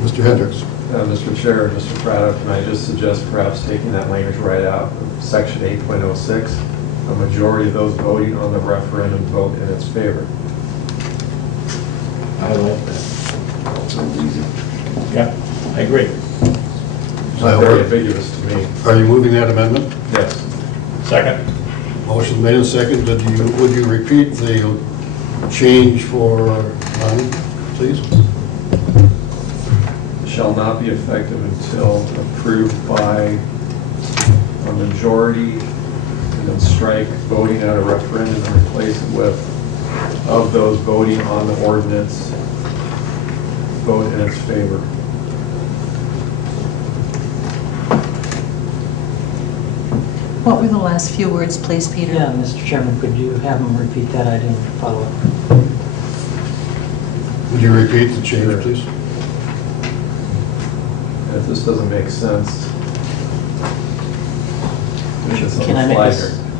Mr. Hendricks. Mr. Chair, Mr. Prado, can I just suggest perhaps taking that language right out of section 8.06? A majority of those voting on the referendum vote in its favor. I like that. Sounds easy. Yeah, I agree. It's very ambiguous to me. Are you moving that amendment? Yes. Second. Motion made and seconded. Would you repeat the change for Lonnie, please? Shall not be effective until approved by a majority, and then strike voting at a referendum and replace it with of those voting on the ordinance vote in its favor. What were the last few words, please, Peter? Yeah, Mr. Chairman, could you have him repeat that? I didn't follow it. Would you repeat the change, please? And if this doesn't make sense, Can I make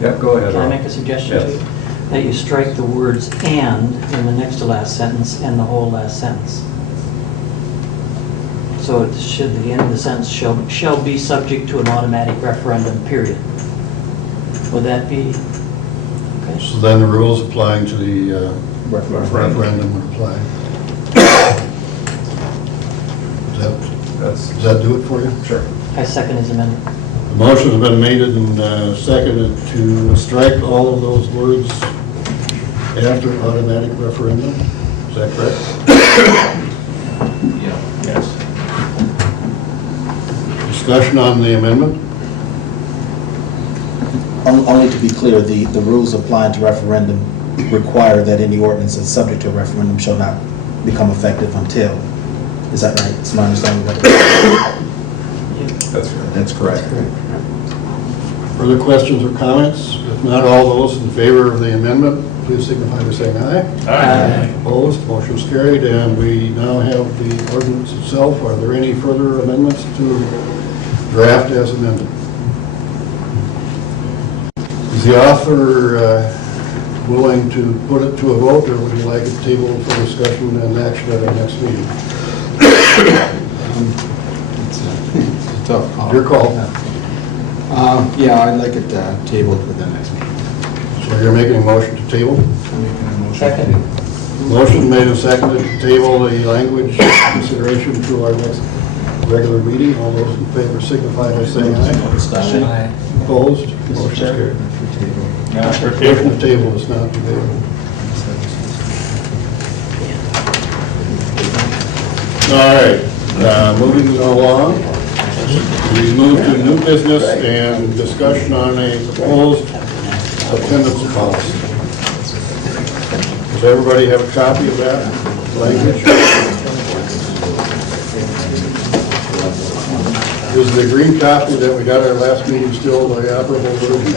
yeah, go ahead. Can I Rob. make a suggestion Yes. to you? That you strike the words "and" in the next to last sentence and the whole last sentence. So it should, the end of the sentence shall be subject to an automatic referendum, period. Would that be, okay? So then the rules applying to the referendum would apply. Does that do it for you? Sure. I second his amendment. The motion has been made and seconded to strike all of those words after automatic referendum. Is that correct? Yeah. Yes. Discussion on the amendment? Only to be clear, the rules applying to referendum require that any ordinance that's subject to a referendum shall not become effective until. Is that right? Is my understanding of that? That's right. That's correct. Further questions or comments? If not, all those in favor of the amendment, please signify by saying aye. Aye. Opposed, motion is carried, and we now have the ordinance itself. Are there any further amendments to draft as amended? Is the author willing to put it to a vote, or would you like it tabled for discussion and action at our next meeting? It's a tough call. Your call. Yeah, I'd like it tabled for the next meeting. So you're making a motion to table? I'm making a motion to Second. table. Motion made and seconded to table the language consideration to our next regular meeting. All those in favor signify by saying aye. Discussion? Opposed? Motion is carried. Yeah, for Motion table. to table is not available. All right, moving along. We move to new business and discussion on a proposed attendance policy. Does everybody have a copy of that language? Is the green copy that we got at our last meeting still the operable version?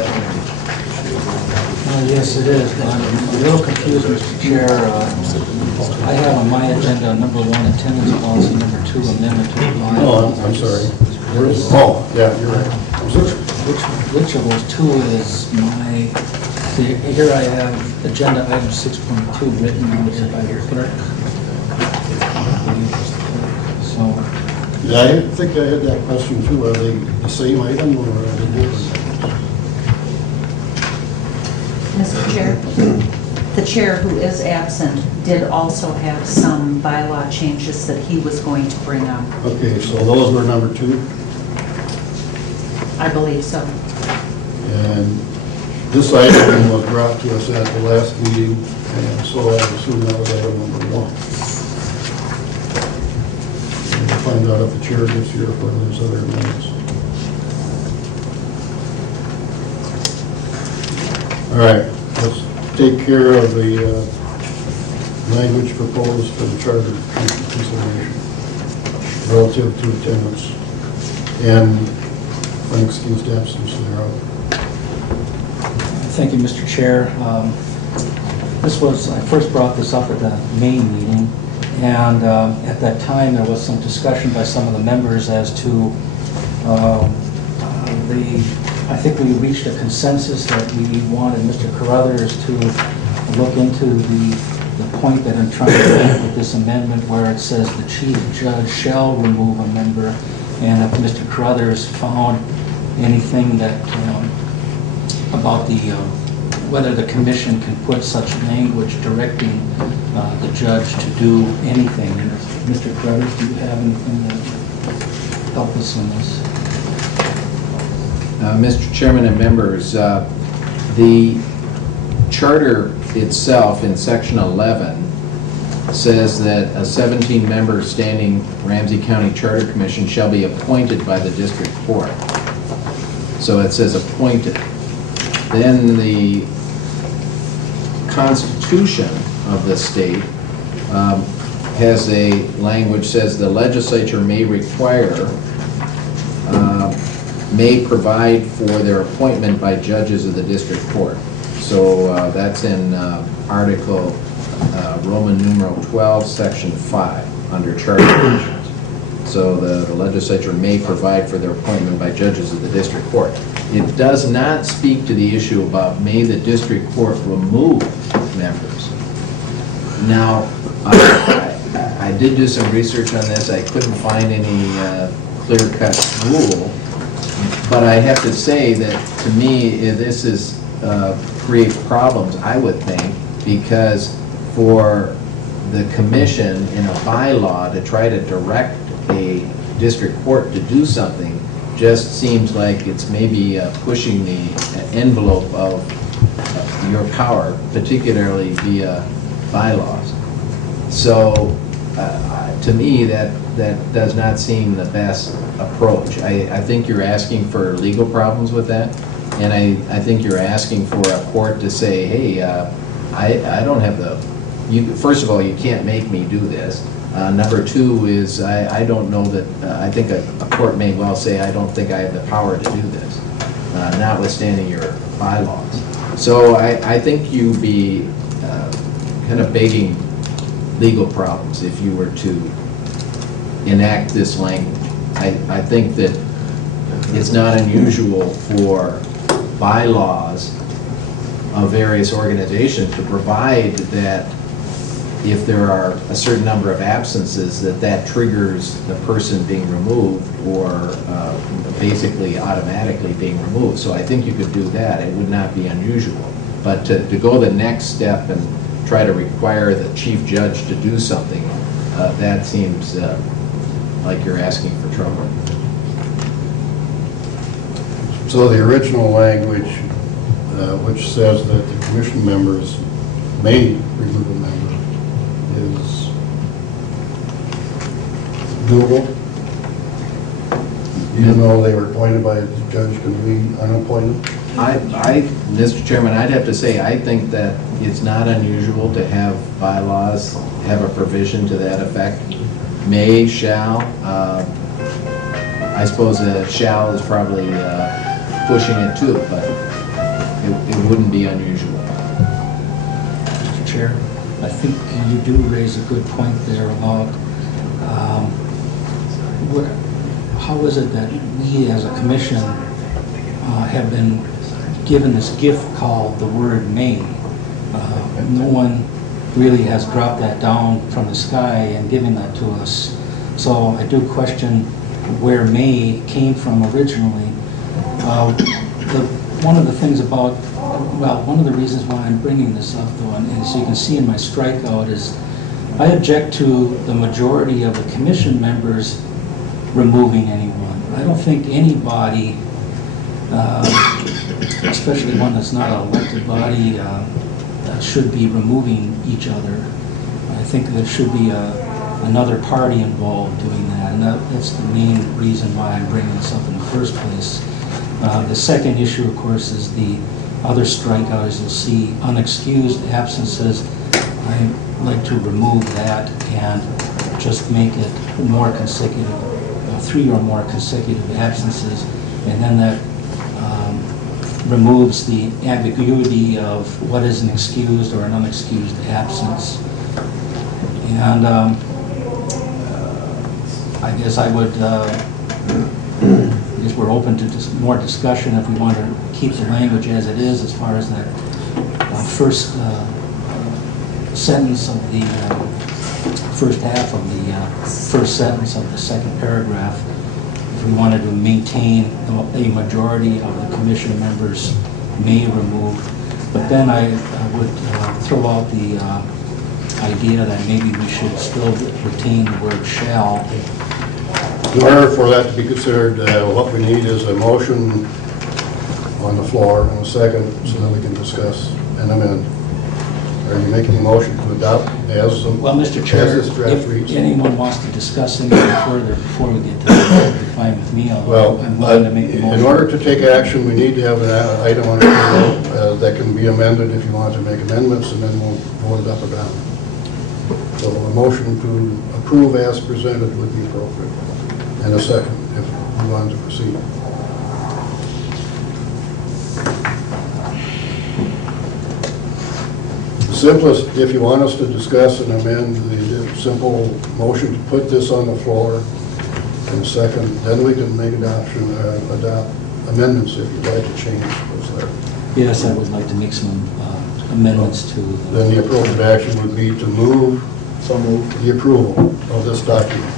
Yes, it is. I'm a little confused, Mr. Chair. I have on my agenda number 1, attendance policy, number 2, amendment to the bylaws. Oh, I'm sorry. Oh, yeah, you're right. Which of those two is my, see, here I have agenda item 6.2 written on here by your clerk. So, Yeah, I think I had that question too. Are they the same item or are they different? Mr. Chair, the chair who is absent did also have some bylaw changes that he was going to bring up. Okay, so those were number 2. I believe so. And this item was brought to us at the last meeting, and so I assume that was item number 1. And we'll find out if the chair gets here for those other amendments. All right, let's take care of the language proposed for the charter consideration relative to attendance. And Unexcused absence thereof. Thank you, Mr. Chair. I first brought this up at the May meeting, and at that time there was some discussion by some of the members as to I think we reached a consensus that we wanted Mr. Carruthers to look into the point that I'm trying to make with this amendment, where it says the chief judge shall remove a member, and if Mr. Carruthers found anything that about whether the commission can put such language directing the judge to do anything. And Mr. Carruthers, do you have anything to help us on this? Mr. Chairman and members, the charter itself in section 11 says that a 17-member standing Ramsey County Charter Commission shall be appointed by the district court. So it says appointed. Then the Constitution of the state has a language says the legislature may require may provide for their appointment by judges of the district court. So that's in Article Roman numeral 12, Section 5, under charter commissions. So the legislature may provide for their appointment by judges of the district court. It does not speak to the issue about may the district court remove members. Now, I did do some research on this. I couldn't find any clear-cut rule. But I have to say that, to me, this is create problems, I would think, because for the commission in a bylaw to try to direct a district court to do something just seems like it's maybe pushing the envelope of your power, particularly via bylaws. So, to me, that does not seem the best approach. I think you're asking for legal problems with that, and I think you're asking for a court to say, hey, I don't have the, first of all, you can't make me do this. Number two is I don't know that, I think a court may well say I don't think I have the power to do this, notwithstanding your bylaws. So I think you'd be kind of begging legal problems if you were to enact this language. I think that it's not unusual for bylaws of various organizations to provide that if there are a certain number of absences, that triggers the person being removed or basically automatically being removed. So I think you could do that. It would not be unusual. But to go the next step and try to require the chief judge to do something, that seems like you're asking for trouble. So the original language, which says that the commission members may remove a member, is doable, even though they were appointed by the judge, can be unappointed? Mr. Chairman, I'd have to say I think that it's not unusual to have bylaws have a provision to that effect. May, shall. I suppose shall is probably pushing it too, but it wouldn't be unusual. Mr. Chair, I think you do raise a good point there about how is it that we as a commission have been given this gift called the word may. No one really has dropped that down from the sky and given that to us. So I do question where may came from originally. One of the things about, well, one of the reasons why I'm bringing this up, though, and as you can see in my strikeout, is I object to the majority of the commission members removing anyone. I don't think anybody, especially one that's not an elected body, should be removing each other. I think there should be another party involved doing that, and that's the main reason why I'm bringing this up in the first place. The second issue, of course, is the other strikeout, as you'll see, unexcused absences. I'd like to remove that and just make it more consecutive, 3 or more consecutive absences. And then that removes the ambiguity of what is an excused or an unexcused absence. And I guess I would, I guess we're open to more discussion if we want to keep the language as it is as far as that first sentence of the first half of the first sentence of the second paragraph. If we wanted to maintain a majority of the commission members may remove, but then I would throw out the idea that maybe we should still retain the word shall. In order for that to be considered, what we need is a motion on the floor and a second so that we can discuss and amend. Are you making a motion to adopt as Well, Mr. Chair, as this draft if reads? anyone wants to discuss anything further before we get to that, it'd be fine with me. Well, I'm willing to make the motion. in order to take action, we need to have an item on the table that can be amended if you want to make amendments, and then we'll vote it up or down. So a motion to approve as presented would be appropriate, and a second if you want to proceed. The simplest, if you want us to discuss and amend, the simple motion to put this on the floor and a second, then we can make adopt amendments if you'd like to change what's there. Yes, I would like to make some amendments to. Then the appropriate action would be to move the approval of this document.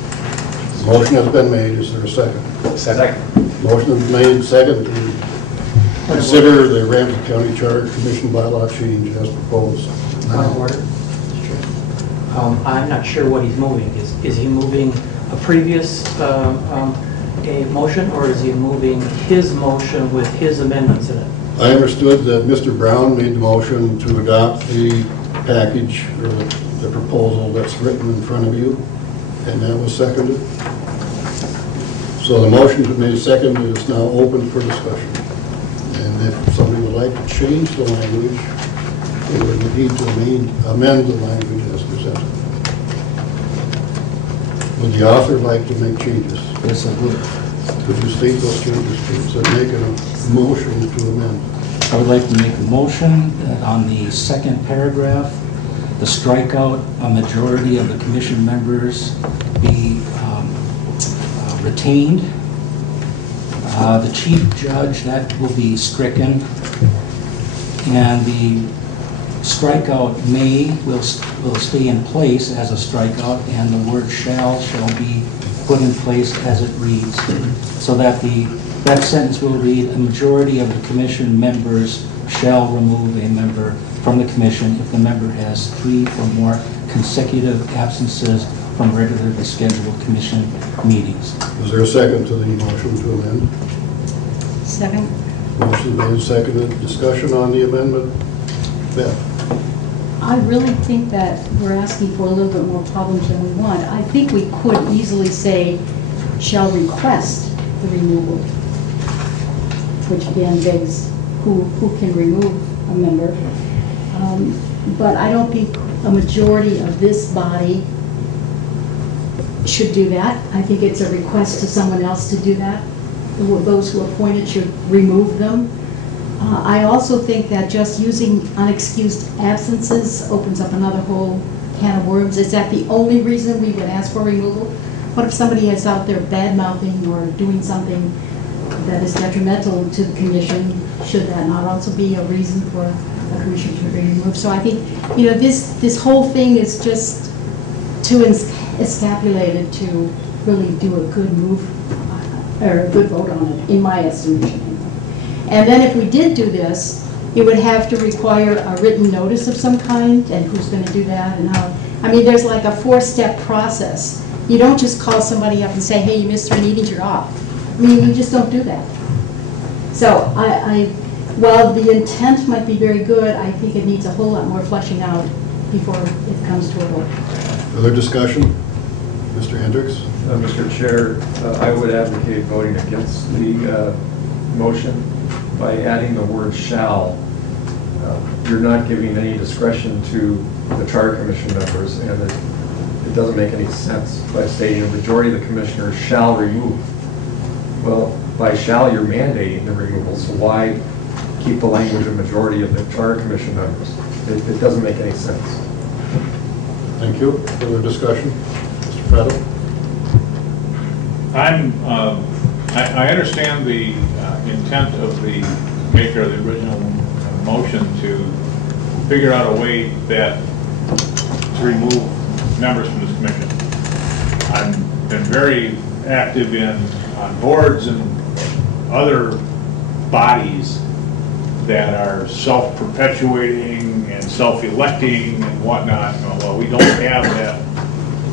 The motion has been made. Is there a second? Second. Motion is made, second, to consider the Ramsey County Charter Commission bylaw change as proposed. Point of order. I'm not sure what he's moving. Is he moving a previous a motion, or is he moving his motion with his amendments in it? I understood that Mr. Brown made the motion to adopt the package or the proposal that's written in front of you, and that was seconded. So the motion to be seconded is now open for discussion. And if somebody would like to change the language, they would need to amend the language as presented. Would the author like to make changes? Yes, I would. Could you state those changes, please, and make a motion to amend? I would like to make a motion that on the second paragraph, the strikeout, a majority of the commission members be retained. The chief judge, that will be stricken. And the strikeout may will stay in place as a strikeout, and the word shall be put in place as it reads, so that that sentence will read, a majority of the commission members shall remove a member from the commission if the member has 3 or more consecutive absences from regularly scheduled commission meetings. Is there a second to the motion to amend? Second. Motion made, seconded. Discussion on the amendment? Beth? I really think that we're asking for a little bit more problems than we want. I think we could easily say, shall request the removal, which again begs who can remove a member. But I don't think a majority of this body should do that. I think it's a request to someone else to do that. Those who are appointed should remove them. I also think that just using unexcused absences opens up another whole can of worms. Is that the only reason we would ask for removal? What if somebody is out there bad-mouthing or doing something that is detrimental to the commission? Should that not also be a reason for the commission to be removed? So I think, you know, this whole thing is just too escapulated to really do a good move or a good vote on it, in my estimation. And then if we did do this, it would have to require a written notice of some kind, and who's going to do that and how. I mean, there's like a 4-step process. You don't just call somebody up and say, hey, you missed 3 meetings, you're off. I mean, you just don't do that. So while the intent might be very good, I think it needs a whole lot more fleshing out before it comes to a vote. Further discussion? Mr. Hendricks? Mr. Chair, I would advocate voting against the motion by adding the word shall. You're not giving any discretion to the Charter Commission members, and it doesn't make any sense by stating a majority of the commissioners shall remove. Well, by shall you're mandating the removal, so why keep the language of majority of the charter commission members? It doesn't make any sense. Thank you. Further discussion? Mr. Fettle? I understand the intent of the maker of the original motion to figure out a way to remove members from this commission. I've been very active on boards and other bodies that are self-perpetuating and self-electing and whatnot. Well, we don't have that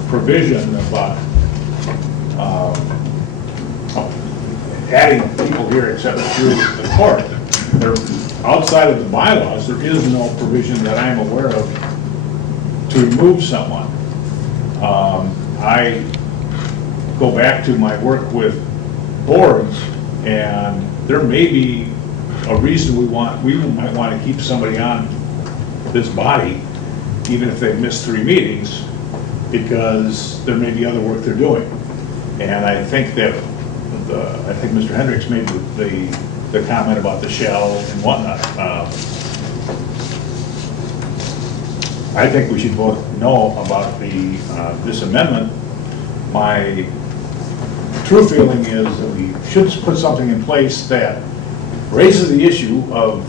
provision about adding people here except through the court. Outside of the bylaws, there is no provision that I'm aware of to remove someone. I go back to my work with boards, and there may be a reason we might want to keep somebody on this body, even if they've missed 3 meetings, because there may be other work they're doing. And I think that Mr. Hendricks made the comment about the shell and whatnot. I think we should vote no about this amendment. My true feeling is that we should put something in place that raises the issue of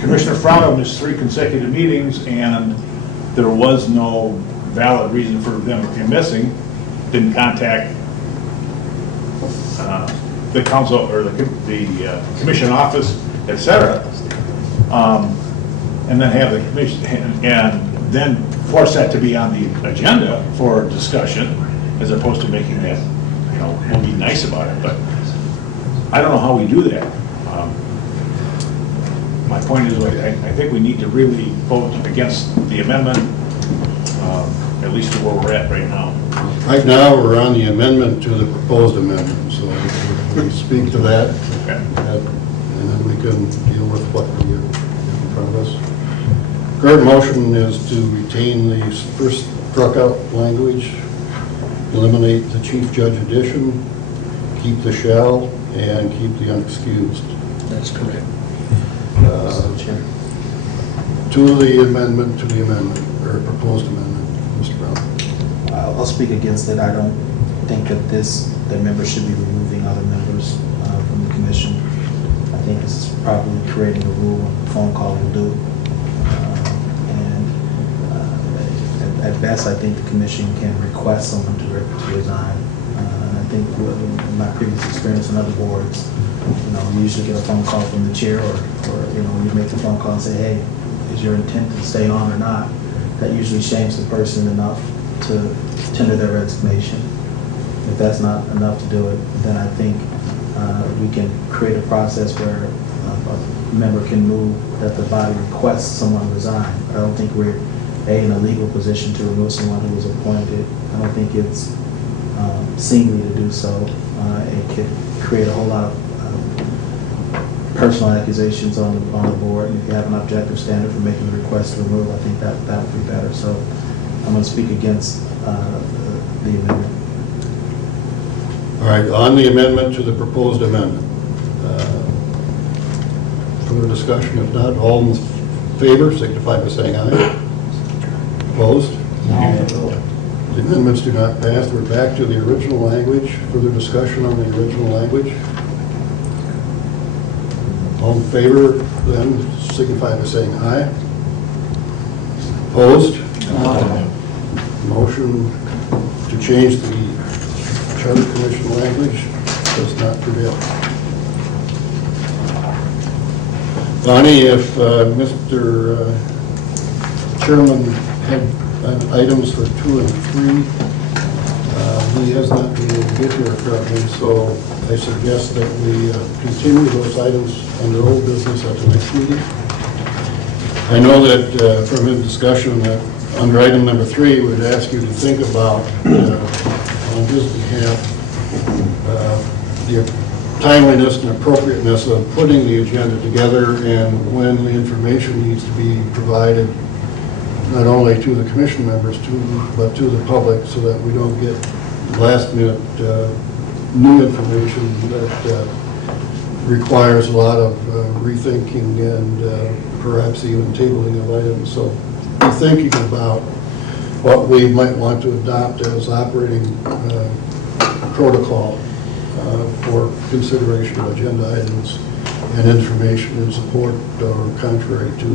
Commissioner Fraudo missed 3 consecutive meetings, and there was no valid reason for them missing. Didn't contact the council or the commission office, etc. And then have the commission, and then force that to be on the agenda for discussion, as opposed to making that, we'll be nice about it, but I don't know how we do that. My point is, I think we need to really vote against the amendment, at least to where we're at right now. Right now, we're on the amendment to the proposed amendment, so we speak to that, okay, and then we can deal with what we have in front of us. Current motion is to retain the first struck out language, eliminate the chief judge addition, keep the shall, and keep the unexcused. That's correct. To the amendment, or proposed amendment, Mr. Brown. I'll speak against it. I don't think that the members should be removing other members from the commission. I think this is probably creating a rule, a phone call will do. At best, I think the commission can request someone to resign. I think in my previous experience in other boards, you usually get a phone call from the chair, or you make the phone call and say, hey, is your intent to stay on or not? That usually shames the person enough to tender their resignation. If that's not enough to do it, then I think we can create a process where a member can move that the body requests someone resign. I don't think we're in a legal position to remove someone who was appointed. I don't think it's seemly to do so. It could create a whole lot of personal accusations on the board. And if you have an objective standard for making a request to remove, I think that would be better. So I'm going to speak against the amendment. All right, on the amendment to the proposed amendment. Further discussion? If not, all in favor signify by saying aye. Opposed? No. The amendments do not pass. We're back to the original language. Further discussion on the original language? All in favor, then, signify by saying aye. Opposed? No. Motion to change the Charter Commission language does not prevail. Bonnie, if Mr. Chairman had items for 2 and 3, he has not been able to get here apparently, so I suggest that we continue those items under old business at the next meeting. I know that from his discussion that under item number 3, we'd ask you to think about, on his behalf, the timeliness and appropriateness of putting the agenda together and when the information needs to be provided, not only to the commission members, but to the public, so that we don't get last minute new information that requires a lot of rethinking and perhaps even tabling of items. So be thinking about what we might want to adopt as operating protocol for consideration of agenda items and information in support or contrary to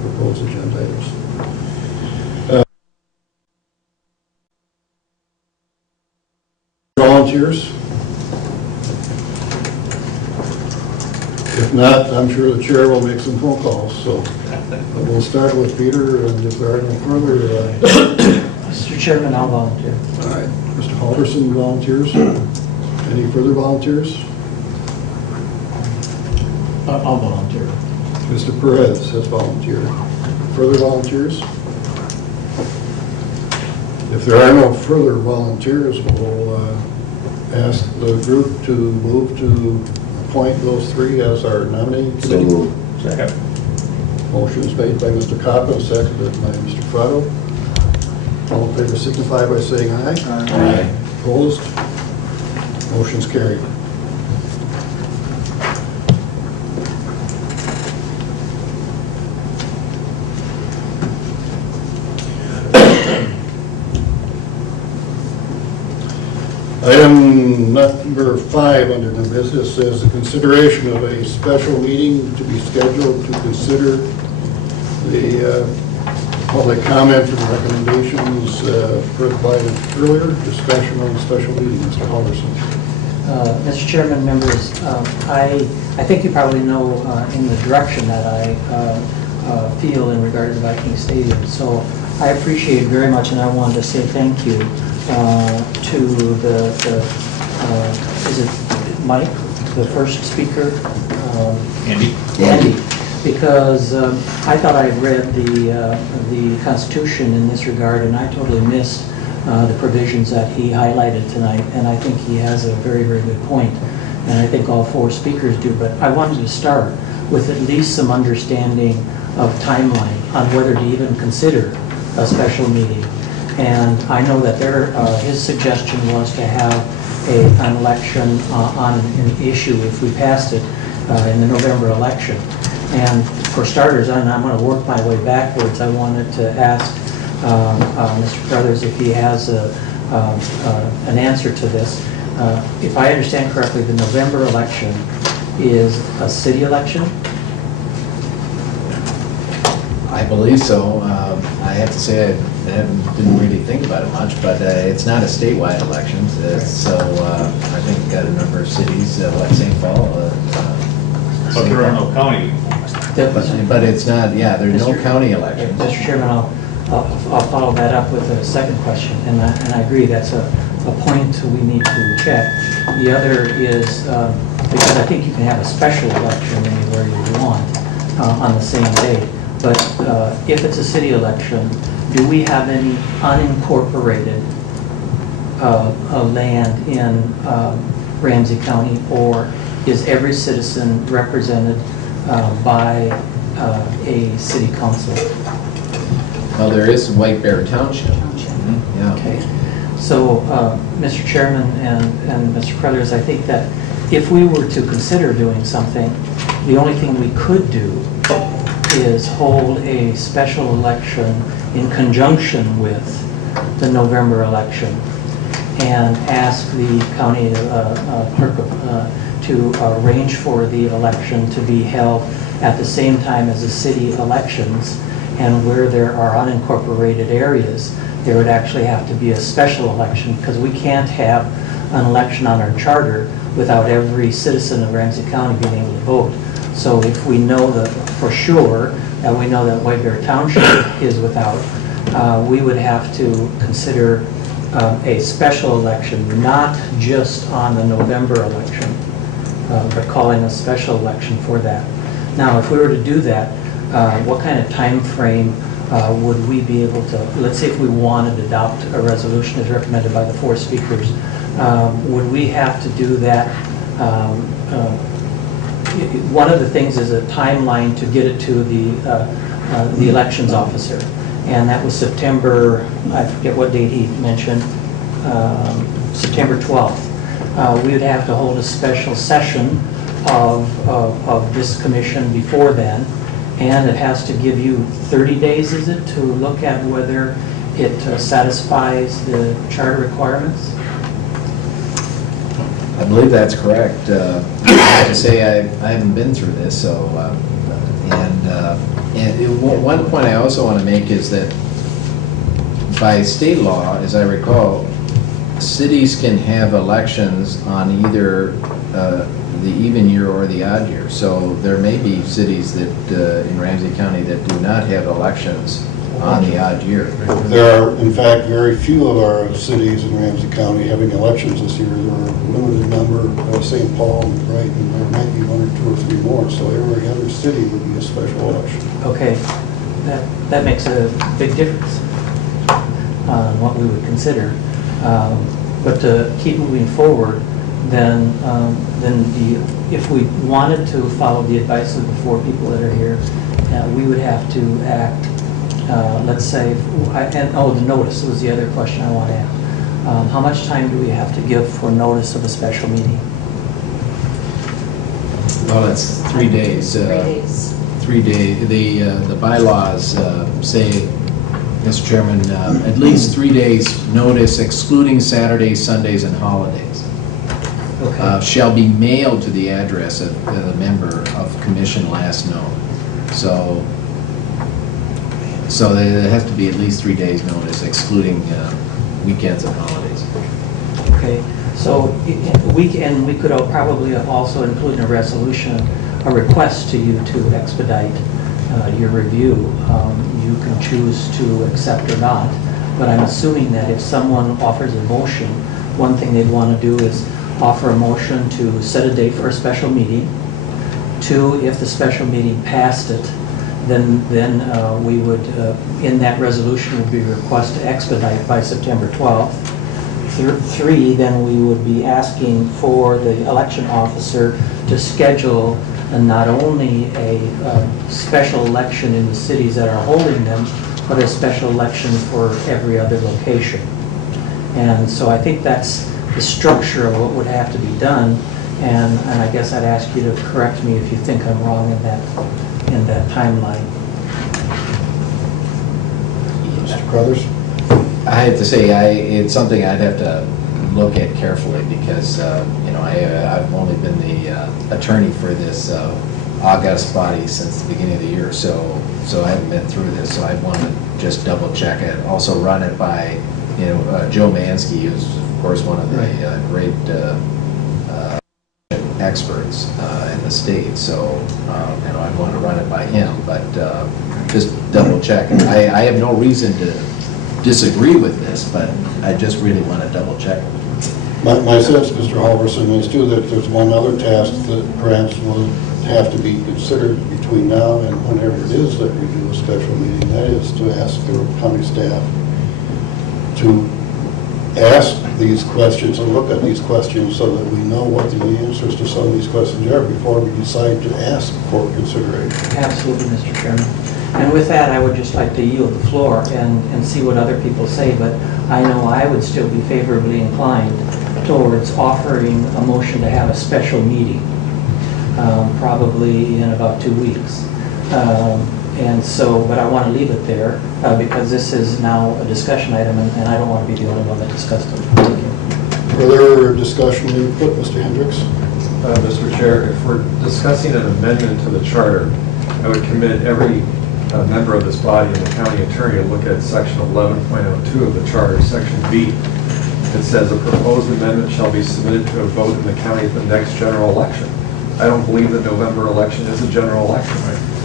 proposed agenda items. Volunteers? If not, I'm sure the chair will make some phone calls, so we'll start with Peter, and if there are no further... Mr. Chairman, I'll volunteer. All right, Mr. Halverson volunteers. Any further volunteers? I'll volunteer. Mr. Perez has volunteered. Further volunteers? If there are no further volunteers, we'll ask the group to move to appoint those three as our nominating committee. So moved. Second. Motion is made by Mr. Coppa, seconded by Mr. Frotto. All in favor signify by saying aye. Aye. Opposed? Motion's carried. Item number 5 under new business is the consideration of a special meeting to be scheduled to consider the public comment and recommendations provided earlier. Discussion on the special meeting. Mr. Halverson. Mr. Chairman, members, I think you probably know in the direction that I feel in regard to the Viking Stadium. So I appreciate very much, and I wanted to say thank you to the is it Mike, the first speaker? Andy. Because I thought I had read the Constitution in this regard, and I totally missed the provisions that he highlighted tonight, and I think he has a very, very good point, and I think all 4 speakers do. But I wanted to start with at least some understanding of timeline on whether to even consider a special meeting. And I know that his suggestion was to have an election on an issue if we passed it in the November election. And for starters, and I'm going to work my way backwards, I wanted to ask Mr. Crothers if he has an answer to this. If I understand correctly, the November election is a city election? I believe so. I have to say I didn't really think about it much, but it's not a statewide election. So I think we've got a number of cities, like St. Paul. But there are no county. But it's not, yeah, there's no county elections. Mr. Chairman, I'll follow that up with a second question, and I agree that's a point we need to check. The other is, because I think you can have a special election anywhere you want on the same day, but if it's a city election, do we have any unincorporated land in Ramsey County, or is every citizen represented by a city council? Well, there is White Bear Township. Yeah. Okay. So, Mr. Chairman and Mr. Crothers, I think that if we were to consider doing something, the only thing we could do is hold a special election in conjunction with the November election and ask the county clerk to arrange for the election to be held at the same time as the city elections, and where there are unincorporated areas, there would actually have to be a special election, because we can't have an election on our charter without every citizen of Ramsey County being able to vote. So if we know that for sure, and we know that White Bear Township is without, we would have to consider a special election, not just on the November election, but calling a special election for that. Now, if we were to do that, what kind of time frame would we be able to, let's say if we wanted to adopt a resolution as recommended by the 4 speakers, would we have to do that? One of the things is a timeline to get it to the elections officer, and that was September, I forget what date he mentioned, September 12th. we would have to hold a special session of this commission before then, and it has to give you 30 days, is it, to look at whether it satisfies the charter requirements? I believe that's correct. I have to say I haven't been through this, so, one point I also want to make is that by state law, as I recall, cities can have elections on either the even year or the odd year. So there may be cities that in Ramsey County that do not have elections on the odd year. There are, in fact, very few of our cities in Ramsey County having elections this year. There are a limited number, St. Paul and Brighton, there might be 1 or 2 or 3 more, so every other city would be a special election. Okay, that makes a big difference on what we would consider. But to keep moving forward, then if we wanted to follow the advice of the 4 people that are here, we would have to act, let's say, the notice was the other question I want to ask. How much time do we have to give for notice of a special meeting? Well, it's 3 days. 3 days. 3 days. The bylaws say, Mr. Chairman, at least 3 days notice excluding Saturdays, Sundays, and holidays. Okay. Shall be mailed to the address of the member of commission last known. So there has to be at least 3 days notice excluding weekends and holidays. Okay, so we could probably also include in a resolution a request to you to expedite your review. You can choose to accept or not, but I'm assuming that if someone offers a motion, one thing they'd want to do is offer a motion to set a date for a special meeting. 2, if the special meeting passed it, then we would, in that resolution, would be a request to expedite by September 12th. 3, then we would be asking for the election officer to schedule not only a special election in the cities that are holding them, but a special election for every other location. And so I think that's the structure of what would have to be done, and I guess I'd ask you to correct me if you think I'm wrong in that timeline. Mr. Crothers? I have to say, it's something I'd have to look at carefully because, I've only been the attorney for this august body since the beginning of the year, so I haven't been through this, so I'd want to just double check it. Also run it by, Joe Mansky, who's of course one of the great experts in the state, so I'd want to run it by him, but just double check. I have no reason to disagree with this, but I just really want to double check. My sense, Mr. Halverson, is too that there's one other task that perhaps will have to be considered between now and whenever it is that we do a special meeting. That is to ask the county staff to ask these questions and look at these questions so that we know what the answers to some of these questions are before we decide to ask for consideration. Absolutely, Mr. Chairman. And with that, I would just like to yield the floor and see what other people say, but I know I would still be favorably inclined towards offering a motion to have a special meeting, probably in about 2 weeks. But I want to leave it there because this is now a discussion item, and I don't want to be the only one that discussed it. Thank you. Further discussion input, Mr. Hendricks? Mr. Chair, if we're discussing an amendment to the charter, I would commit every member of this body and the county attorney to look at section 11.02 of the charter, section B. It says a proposed amendment shall be submitted to a vote in the county at the next general election. I don't believe the November election is a general election.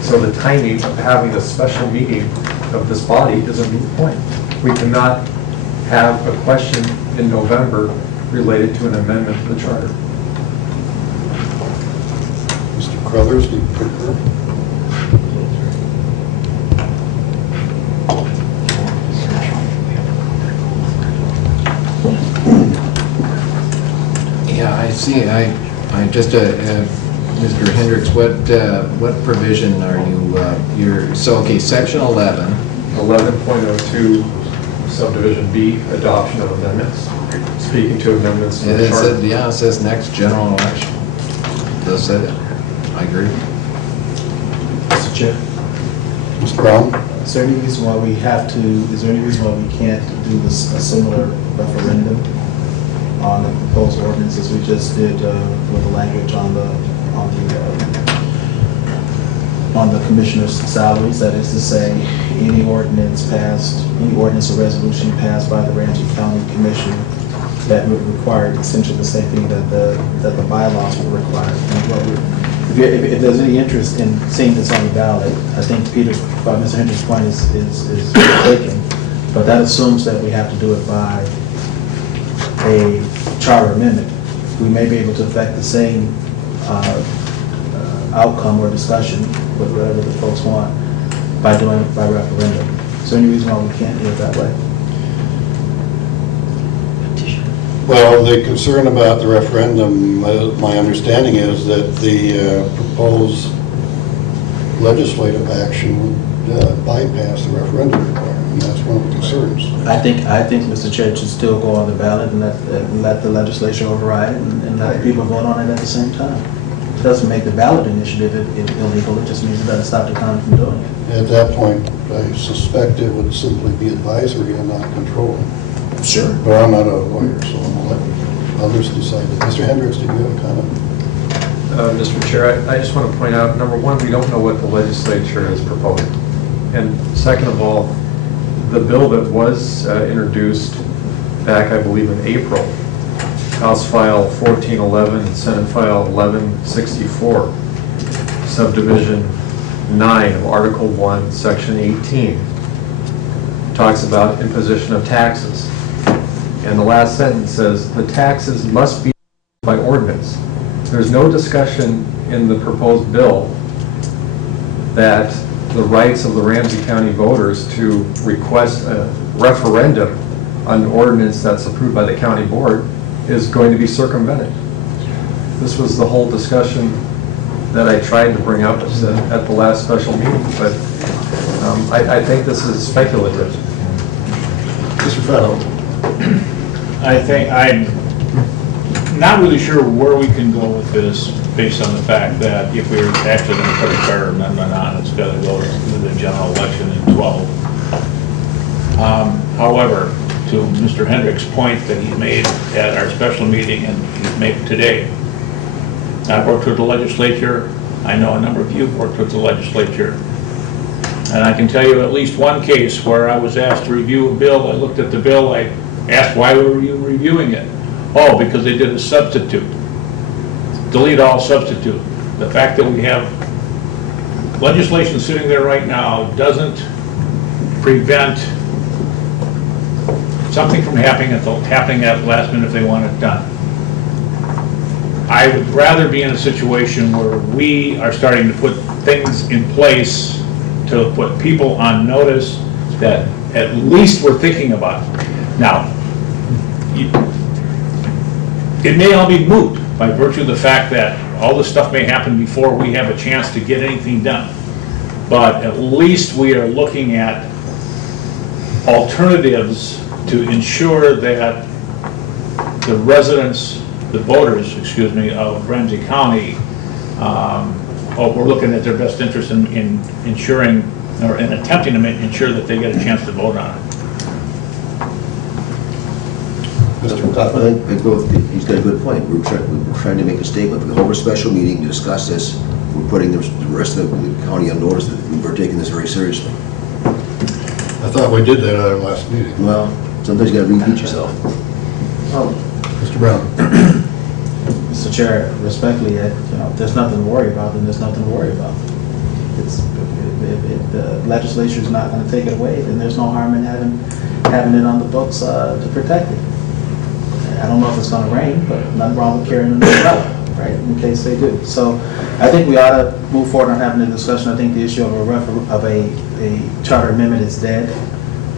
So the timing of having a special meeting of this body is a moot point. We cannot have a question in November related to an amendment to the charter. Mr. Crothers, do you concur? Yeah, I see. I just, Mr. Hendricks, what provision are you, okay, section 11. 11.02 subdivision B, adoption of amendments. speaking to amendments to And the it charter. said, yeah, it says next general election. It does say that. I agree. Mr. Chair, Mr. Brown? is there any reason why we have to, is there any reason why we can't do this, a similar referendum on the proposed ordinance as we just did with the language on the commissioner's salaries? That is to say, any ordinance or resolution passed by the Ramsey County Commission that would require essentially the same thing that the bylaws would require. And what if there's any interest in seeing this on the ballot, I think Mr. Hendrick's point is taken, but that assumes that we have to do it by a charter amendment. We may be able to affect the same outcome or discussion with whatever the folks want by doing it by referendum. Is there any reason why we can't do it that way? Well, the concern about the referendum, my understanding is that the proposed legislative action would bypass the referendum requirement, and that's one of the concerns. I think Mr. Chair should still go on the ballot and let the legislature override it and let people vote on it at the same time. It doesn't make the ballot initiative illegal, it just means it doesn't stop the county from doing it. At that point, I suspect it would simply be advisory and not controlling. Sure. But I'm not a lawyer, so I'm going to let others decide that. Mr. Hendricks, did you have a comment? Mr. Chair, I just want to point out, number one, we don't know what the legislature is proposing. And second of all, the bill that was introduced back, I believe, in April, House File 1411 and Senate File 1164, Subdivision 9 of Article 1, Section 18, talks about imposition of taxes. And the last sentence says, the taxes must be by ordinance. There's no discussion in the proposed bill that the rights of the Ramsey County voters to request a referendum on an ordinance that's approved by the county board is going to be circumvented. This was the whole discussion that I tried to bring up at the last special meeting, but I think this is speculative. Mr. Fettle. I think I'm not really sure where we can go with this based on the fact that if we're actually going to put a charter amendment on, it's got to go to the general election in 12. However, to Mr. Hendrick's point that he made at our special meeting and he's made today, I've worked with the legislature. I know a number of you have worked with the legislature. And I can tell you at least one case where I was asked to review a bill. I looked at the bill, I asked why were you reviewing it? Oh, because they did a substitute. Delete all substitute. The fact that we have legislation sitting there right now doesn't prevent something from happening at the last minute if they want it done. I would rather be in a situation where we are starting to put things in place to put people on notice that at least we're thinking about it. Now, it may all be moot by virtue of the fact that all this stuff may happen before we have a chance to get anything done. But at least we are looking at alternatives to ensure that the residents, the voters, excuse me, of Ramsey County, we're looking at their best interest in ensuring, or in attempting to ensure that they get a chance to vote on it. He's got a good point. We're trying to make a statement. We hold a special meeting to discuss this. We're putting the rest of the county on notice that we're taking this very seriously. I thought we did that at our last meeting. Well, sometimes you got to repeat yourself. Mr. Brown. Mr. Chair, respectfully, if there's nothing to worry about, then there's nothing to worry about. If the legislature is not going to take it away, then there's no harm in having it on the books to protect it. I don't know if it's going to rain, but nothing wrong with carrying an umbrella, right, in case they do. So I think we ought to move forward on having a discussion. I think the issue of a charter amendment is dead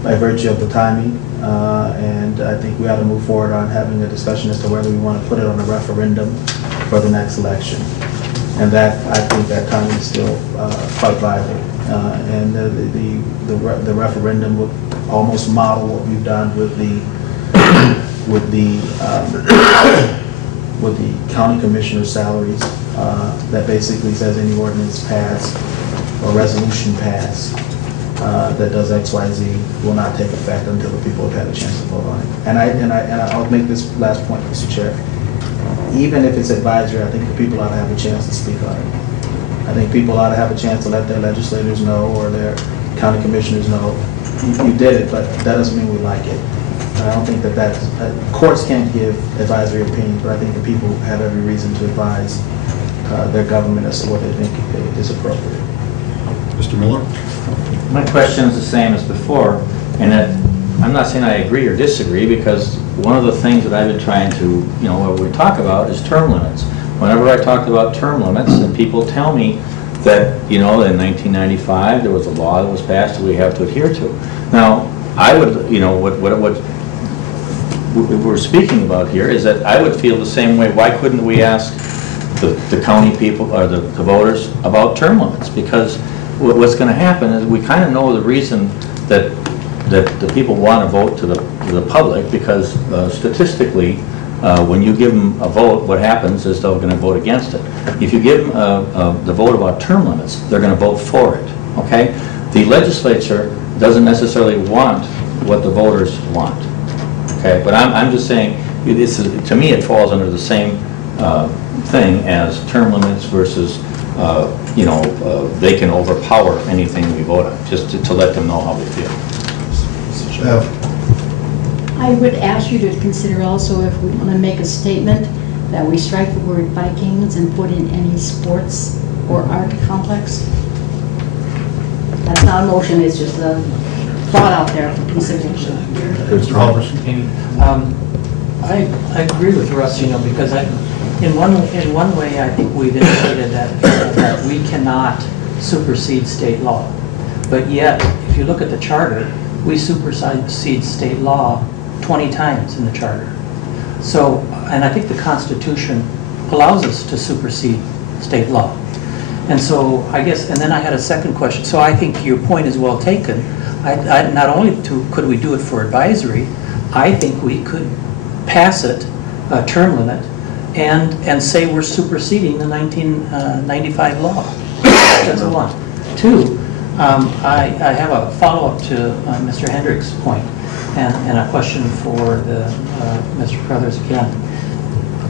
by virtue of the timing, and I think we ought to move forward on having a discussion as to whether we want to put it on a referendum for the next election. And that, I think that timing is still quite viable. And the referendum would almost model what we've done with the with the county commissioner's salaries, that basically says any ordinance passed or resolution passed that does X, Y, Z will not take effect until the people have had a chance to vote on it. And I'll make this last point, Mr. Chair. Even if it's advisory, I think the people ought to have a chance to speak on it. I think people ought to have a chance to let their legislators know or their county commissioners know, you did it, but that doesn't mean we like it. And I don't think that courts can't give advisory opinions, but I think the people have every reason to advise their government as to what they think is appropriate. Mr. Miller? My question is the same as before, and that I'm not saying I agree or disagree, because one of the things that I've been trying to, what we talk about is term limits. Whenever I talk about term limits, and people tell me that, in 1995, there was a law that was passed that we have to adhere to. Now, I would, what we're speaking about here is that I would feel the same way. Why couldn't we ask the county people, or the voters, about term limits? Because what's going to happen is we kind of know the reason that the people want to vote to the public, because statistically, when you give them a vote, what happens is they're going to vote against it. If you give them the vote about term limits, they're going to vote for it, okay? The legislature doesn't necessarily want what the voters want, okay? But I'm just saying, to me, it falls under the same thing as term limits versus, they can overpower anything we vote on, just to let them know how we feel. I would ask you to consider also, if we want to make a statement, that we strike the word Vikings and put in any sports or art complex. That's not a motion, it's just a thought out there for consideration. Mr. Halverson? I agree with Russ, because in one way, I think we've indicated that we cannot supersede state law. But yet, if you look at the charter, we supersede state law 20 times in the charter. So, and I think the Constitution allows us to supersede state law. And so, I guess, and then I had a second question. So I think your point is well taken. Not only could we do it for advisory, I think we could pass it, a term limit, and say we're superseding the 1995 law. That's one. Two, I have a follow-up to Mr. Hendrick's point, and a question for Mr. Crothers again.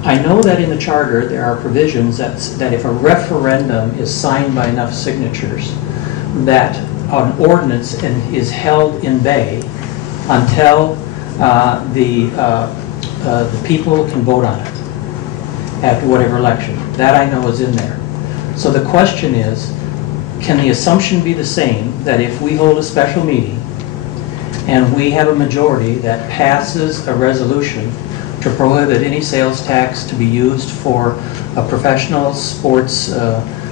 I know that in the charter there are provisions that if a referendum is signed by enough signatures, that an ordinance is held in bay until the people can vote on it at whatever election. That I know is in there. So the question is, can the assumption be the same that if we hold a special meeting and we have a majority that passes a resolution to prohibit any sales tax to be used for a professional sports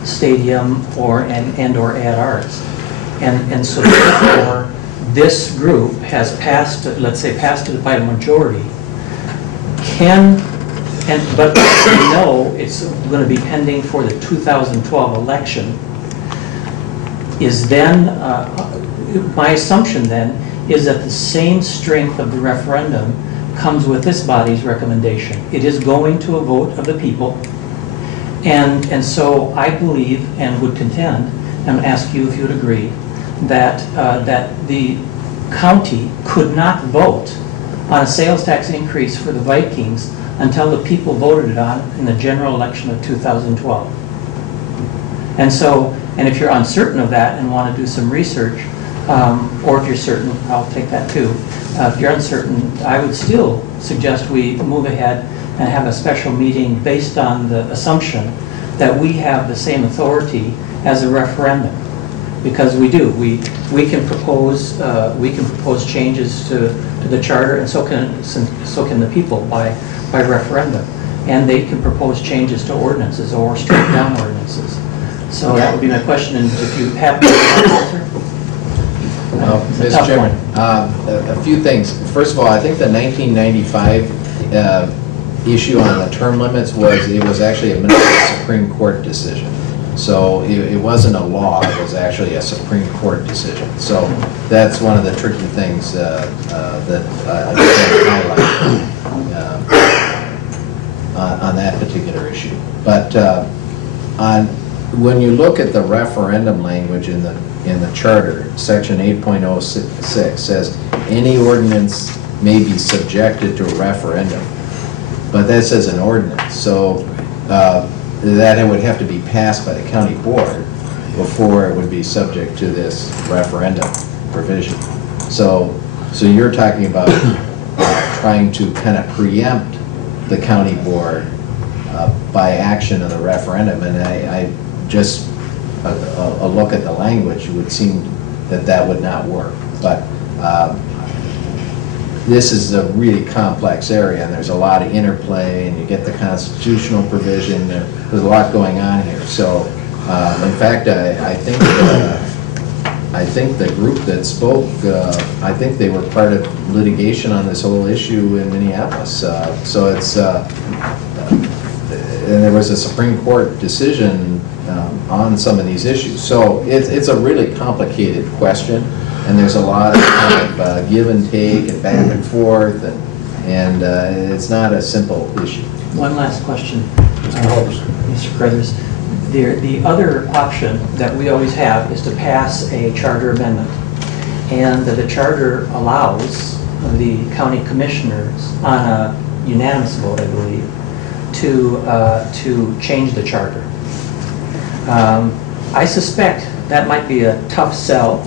stadium or ad arts, and so therefore this group has passed, let's say passed it by a majority, but we know it's going to be pending for the 2012 election, is then, my assumption then, is that the same strength of the referendum comes with this body's recommendation. It is going to a vote of the people, and so I believe and would contend, and ask you if you would agree, that the county could not vote on a sales tax increase for the Vikings until the people voted it on in the general election of 2012. And so, and if you're uncertain of that and want to do some research, or if you're certain, I'll take that too. If you're uncertain, I would still suggest we move ahead and have a special meeting based on the assumption that we have the same authority as a referendum, because we do. We can propose changes to the charter, and so can the people by referendum, and they can propose changes to ordinances or strike down ordinances. So that would be my question, and if you have an answer. Mr. Chairman, a few things. First of all, I think the 1995 issue on the term limits was actually a Minnesota Supreme Court decision. So it wasn't a law, it was actually a Supreme Court decision. So that's one of the tricky things that I want to highlight on that particular issue. But when you look at the referendum language in the charter, section 8.06 says any ordinance may be subjected to a referendum. But that says an ordinance, so that it would have to be passed by the county board before it would be subject to this referendum provision. So you're talking about trying to kind of preempt the county board by action of the referendum, and I just, a look at the language, it would seem that would not work. But this is a really complex area, and there's a lot of interplay, and you get the constitutional provision. There's a lot going on here. So, in fact, I think the group that spoke, I think they were part of litigation on this whole issue in Minneapolis. So it's, and there was a Supreme Court decision on some of these issues. So it's a really complicated question. And there's a lot of kind of give and take and back and forth, and it's not a simple issue. One last question, Mr. Carruthers. The other option that we always have is to pass a charter amendment, and the charter allows the county commissioners on a unanimous vote, I believe, to change the charter. I suspect that might be a tough sell.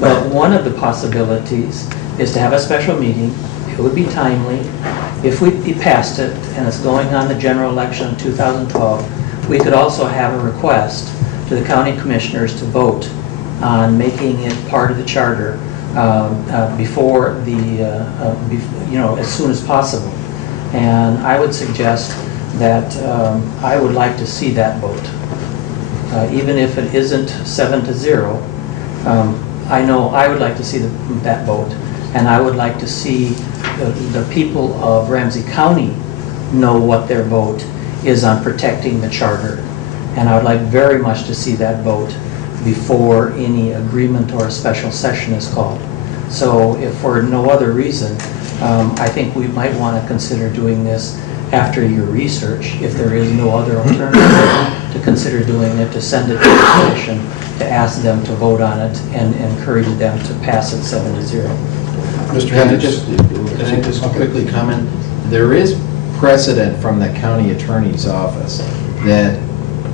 But one of the possibilities is to have a special meeting. It would be timely. If we passed it and it's going on the general election in 2012, we could also have a request to the county commissioners to vote on making it part of the charter before as soon as possible. And I would suggest that I would like to see that vote, even if it isn't 7-0. I know I would like to see that vote, and I would like to see the people of Ramsey County know what their vote is on protecting the charter. And I would like very much to see that vote before any agreement or a special session is called. So if for no other reason, I think we might want to consider doing this after your research, if there is no other alternative, to consider doing it, to send it to the commission, to ask them to vote on it and encourage them to pass it 7-0. Mr. Can I just quickly comment? There is precedent from the county attorney's office that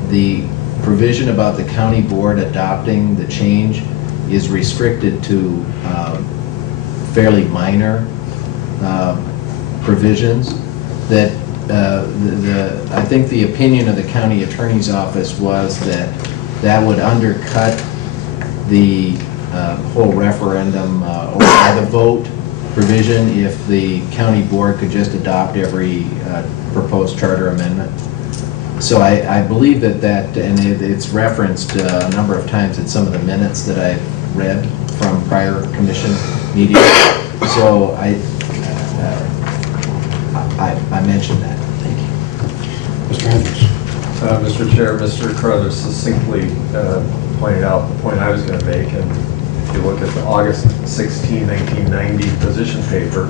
the provision about the county board adopting the change is restricted to fairly minor provisions. That I think the opinion of the county attorney's office was that would undercut the whole referendum or the vote provision if the county board could just adopt every proposed charter amendment. So I believe that and it's referenced a number of times in some of the minutes that I've read from prior commission meetings. So I mentioned that. Thank you. Mr. Hendricks. Mr. Chair, Mr. Carruthers succinctly pointed out the point I was going to make, and if you look at the August 16, 1990 position paper,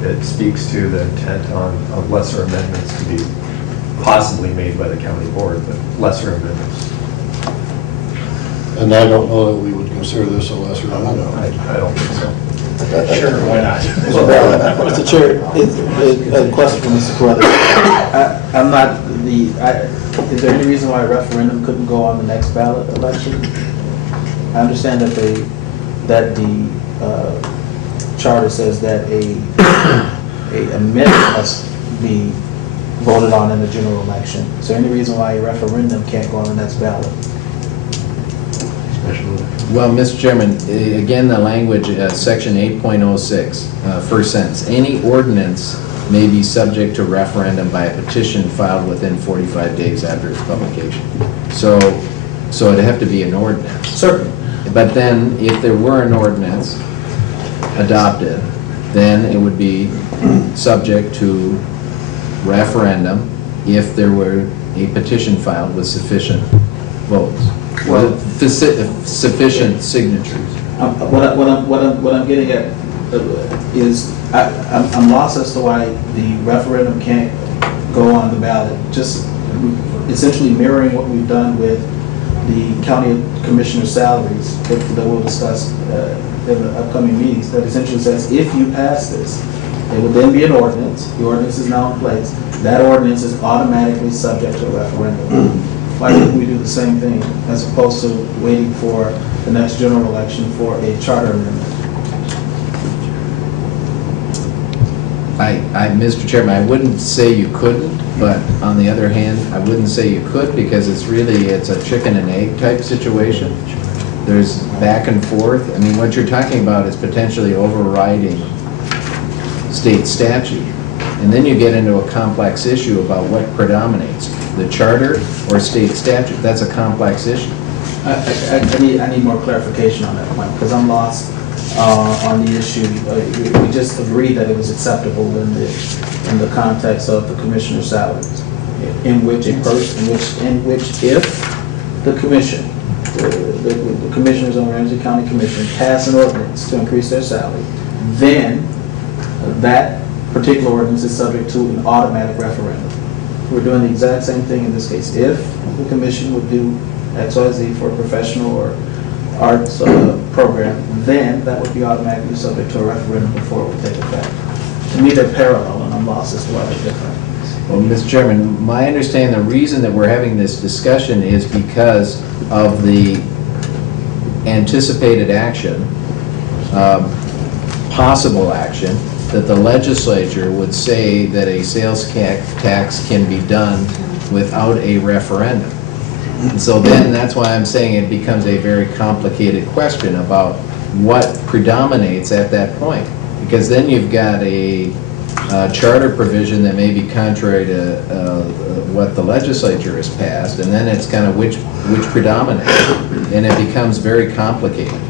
it speaks to the intent of lesser amendments to be possibly made by the county board, but lesser amendments. And I don't know that we would consider this a lesser amendment. I don't think so. Sure, why not? Mr. Chair, a question for Mr. Carruthers. Is there any reason why a referendum couldn't go on the next ballot election? I understand that the charter says that a amendment must be voted on in the general election. Is there any reason why a referendum can't go on the next ballot? Well, Mr. Chairman, again, the language, section 8.06, first sentence, any ordinance may be subject to referendum by a petition filed within 45 days after its publication. So it'd have to be an ordinance. Certainly. But then, if there were an ordinance adopted, then it would be subject to referendum if there were a petition filed with sufficient votes? Well, sufficient signatures. What I'm getting at is, I'm lost as to why the referendum can't go on the ballot. Just essentially mirroring what we've done with the county commissioner salaries that we'll discuss in the upcoming meetings, that essentially says if you pass this, it will then be an ordinance. The ordinance is now in place. That ordinance is automatically subject to a referendum. Why couldn't we do the same thing as opposed to waiting for the next general election for a charter amendment? Mr. Chairman, I wouldn't say you couldn't, but on the other hand, I wouldn't say you could because it's a chicken and egg type situation. There's back and forth. I mean, what you're talking about is potentially overriding state statute. And then you get into a complex issue about what predominates, the charter or state statute. That's a complex issue. I need more clarification on that point because I'm lost on the issue. We just agreed that it was acceptable in the context of the commissioner's salaries, in which if the commission, the commissioners on Ramsey County Commission pass an ordinance to increase their salary, then that particular ordinance is subject to an automatic referendum. We're doing the exact same thing in this case. If the commission would do XYZ for a professional or arts program, then that would be automatically subject to a referendum before it would take effect. To me, they're parallel, and I'm lost as to why they're different. Well, Mr. Chairman, my understanding, the reason that we're having this discussion is because of the anticipated action, possible action, that the legislature would say that a sales tax can be done without a referendum. And so then that's why I'm saying it becomes a very complicated question about what predominates at that point. Because then you've got a charter provision that may be contrary to what the legislature has passed, and then it's kind of which predominates, and it becomes very complicated.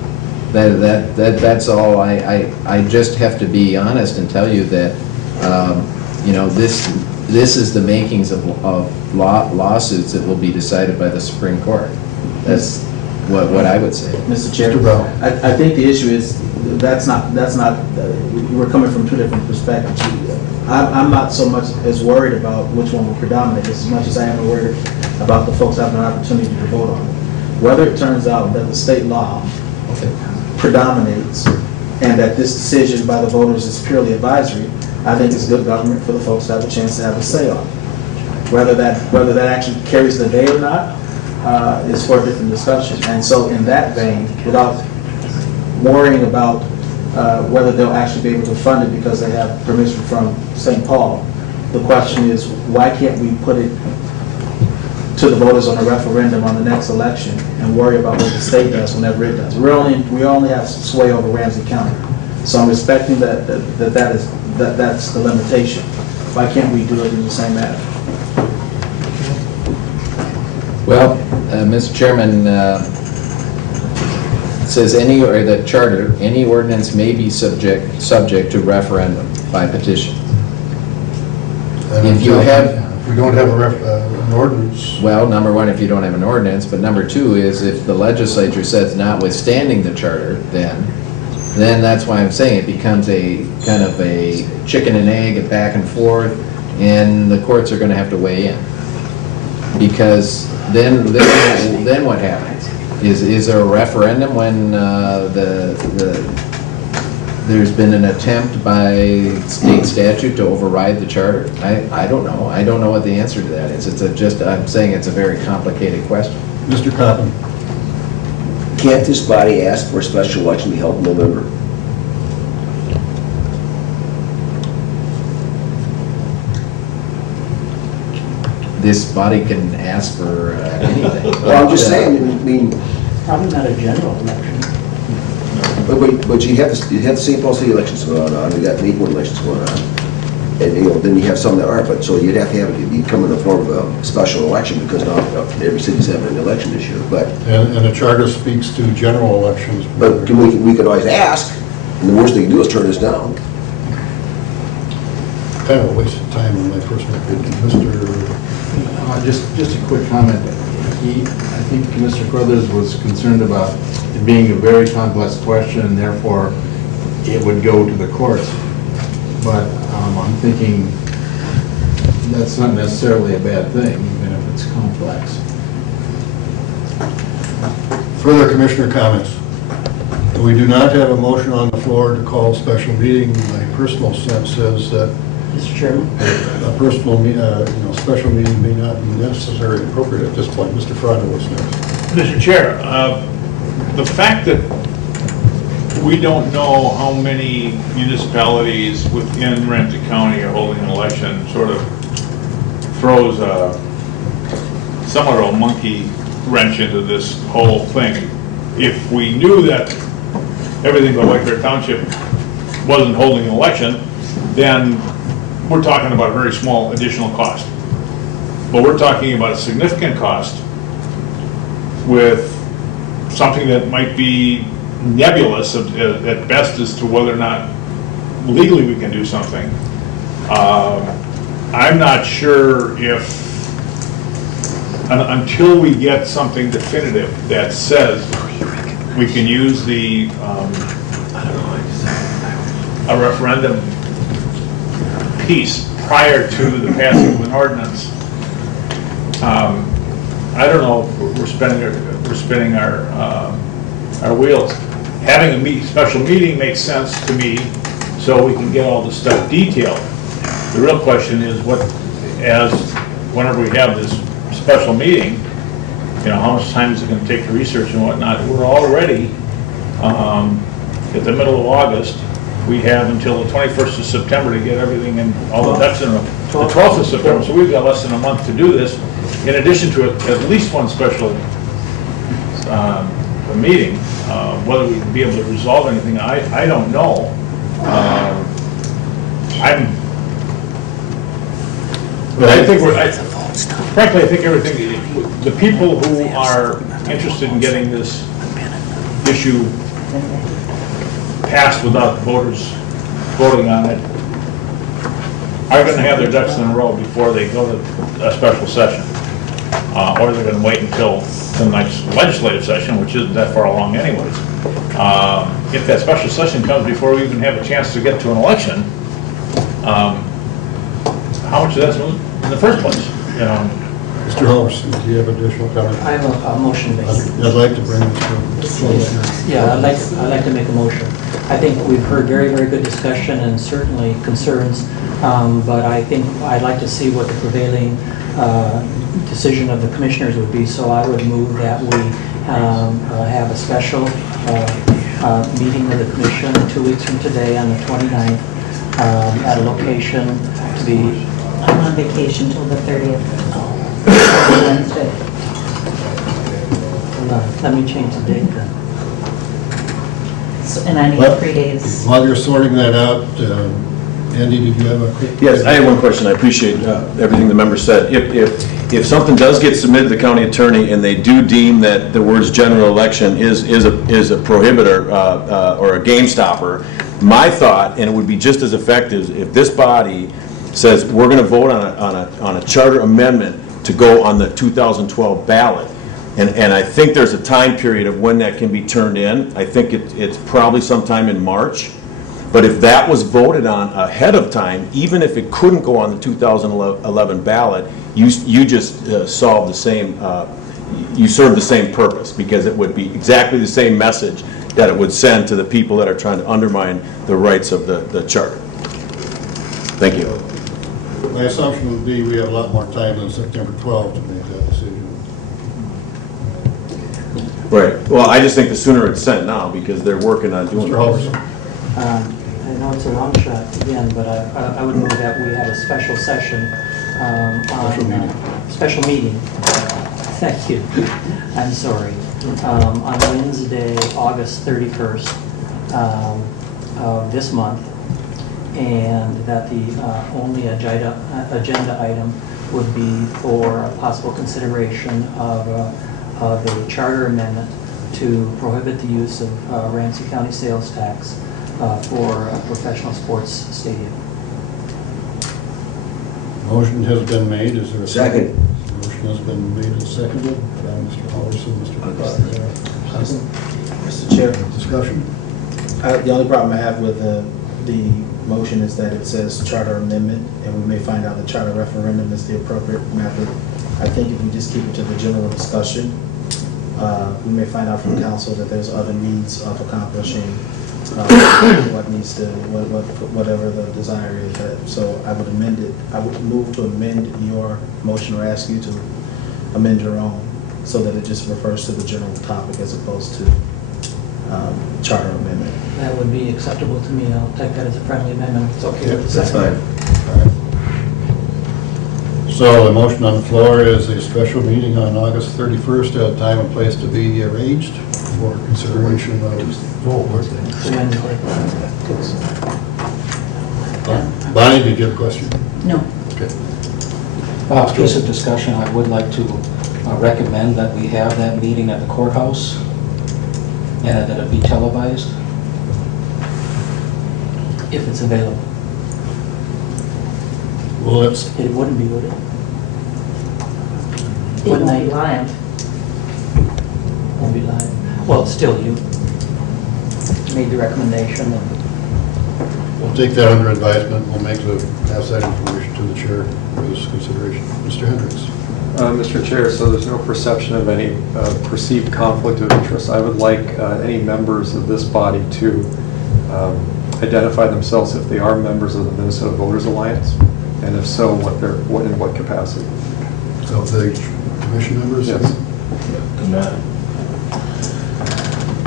That's all. I just have to be honest and tell you that you know, this is the makings of lawsuits that will be decided by the Supreme Court. That's what I would say. Mr. Chair, I think the issue is that's not we're coming from two different perspectives. I'm not so much as worried about which one will predominate as much as I am worried about the folks having an opportunity to vote on it. Whether it turns out that the state law predominates and that this decision by the voters is purely advisory, I think it's good government for the folks to have a chance to have a say on it. Whether that actually carries the day or not is for a different discussion. And so in that vein, without worrying about whether they'll actually be able to fund it because they have permission from St. Paul, the question is, why can't we put it to the voters on a referendum on the next election and worry about what the state does whenever it does? We only have sway over Ramsey County. So I'm respecting that's the limitation. Why can't we do it in the same manner? Well, Mr. Chairman, it says the charter, any ordinance may be subject to referendum by petition. If you have, we don't have an ordinance. Well, number one, if you don't have an ordinance, but number two is if the legislature says notwithstanding the charter, then that's why I'm saying it becomes a kind of a chicken and egg, a back and forth, and the courts are going to have to weigh in. Because then what happens? Is there a referendum when there's been an attempt by state statute to override the charter? I don't know. I don't know what the answer to that is. I'm saying it's a very complicated question. Mr. Coppin. Can't this body ask for a special election to be held in November? This body can ask for anything. Well, I'm just saying, I mean... Probably not a general election. But you have the St. Paul City elections going on, you got the Newport elections going on, and then you have some that aren't, but so you'd have to have it become in the form of a special election because not every city's having an election this year. But and the charter speaks to general elections. But we could always ask, and the worst they can do is turn us down. Kind of a waste of time in my personal opinion, Mr. Just a quick comment. I think Mr. Crothers was concerned about it being a very complex question, and therefore it would go to the courts. But I'm thinking that's not necessarily a bad thing, even if it's complex. Further commissioner comments? We do not have a motion on the floor to call a special meeting. My personal sense says that Mr. Chairman? a special meeting may not be necessary and appropriate at this point. Mr. Frada was next. Mr. Chair, the fact that we don't know how many municipalities within Ramsey County are holding an election sort of throws somewhat of a monkey wrench into this whole thing. If we knew that everything but White Bear Township wasn't holding an election, then we're talking about a very small additional cost. But we're talking about a significant cost with something that might be nebulous at best as to whether or not legally we can do something. I'm not sure if, until we get something definitive that says we can use a referendum piece prior to the passing of an ordinance. I don't know if we're spinning our wheels. Having a special meeting makes sense to me, so we can get all the stuff detailed. The real question is whenever we have this special meeting, how much time is it going to take to research and whatnot? We're already at the middle of August. We have until the 21st of September to get everything and all the ducks in a row. The 12th of September, so we've got less than a month to do this, in addition to at least one special meeting. Whether we can be able to resolve anything, I don't know. Frankly, I think everything, the people who are interested in getting this issue passed without the voters voting on it are going to have their ducks in a row before they go to a special session. Or they're going to wait until the next legislative session, which isn't that far along anyways. If that special session comes before we even have a chance to get to an election, how much of that's in the first place? Mr. Halverson, do you have additional comments? I have a motion based. I'd like to bring this to a close here. Yeah, I'd like to make a motion. I think we've heard very, very good discussion and certainly concerns, but I think I'd like to see what the prevailing decision of the commissioners would be. So I would move that we have a special meeting of the commission 2 weeks from today on the 29th at a location to be... I'm on vacation till the 30th. Wednesday. Hold on, let me change the date then. So, and I need Well, 3 days. While you're sorting that out, Andy, did you have a quick? Yes, I have one question. I appreciate everything the member said. If something does get submitted to the county attorney and they do deem that the words general election is a prohibitor or a game stopper, my thought, and it would be just as effective, if this body says we're going to vote on a charter amendment to go on the 2012 ballot, and I think there's a time period of when that can be turned in. I think it's probably sometime in March. But if that was voted on ahead of time, even if it couldn't go on the 2011 ballot, you just solved the same, you served the same purpose, because it would be exactly the same message that it would send to the people that are trying to undermine the rights of the charter. Thank you. My assumption would be we have a lot more time than September 12th to make that decision. Right. Well, I just think the sooner it's sent now, because they're working on doing it. I know it's a long shot again, but I would move that we have a special session special meeting. Thank you. I'm sorry. On Wednesday, August 31st of this month, and that the only agenda item would be for possible consideration of a charter amendment to prohibit the use of Ramsey County sales tax for a professional sports stadium. Motion has been made. Is there a second? Second. Motion has been made and seconded. Mr. Halverson, Mr. Proctor. Mr. Chair, Discussion? the only problem I have with the motion is that it says charter amendment, and we may find out the charter referendum is the appropriate method. I think if we just keep it to the general discussion, we may find out from council that there's other means of accomplishing what needs to, whatever the desire is. So I would amend it. I would move to amend your motion, or ask you to amend your own, so that it just refers to the general topic as opposed to charter amendment. That would be acceptable to me. I'll take that as a friendly amendment. It's okay Yep, with the That's second. fine. All right. So the motion on the floor is a special meeting on August 31st at a time and place to be arranged for consideration of Bonnie, did you have a question? No. Okay. Piece of discussion, I would like to recommend that we have that meeting at the courthouse and that it be televised. If it's available. Well, let's, It wouldn't be, would it? It won't be live. Won't be live. Well, still, you made the recommendation. And we'll take that under advisement. We'll make the, pass that information to the chair for this consideration. Mr. Hendricks. Mr. Chair, so there's no perception of any perceived conflict of interest. I would like any members of this body to identify themselves if they are members of the Minnesota Voters Alliance, and if so, in what capacity. So the commission members? Yes.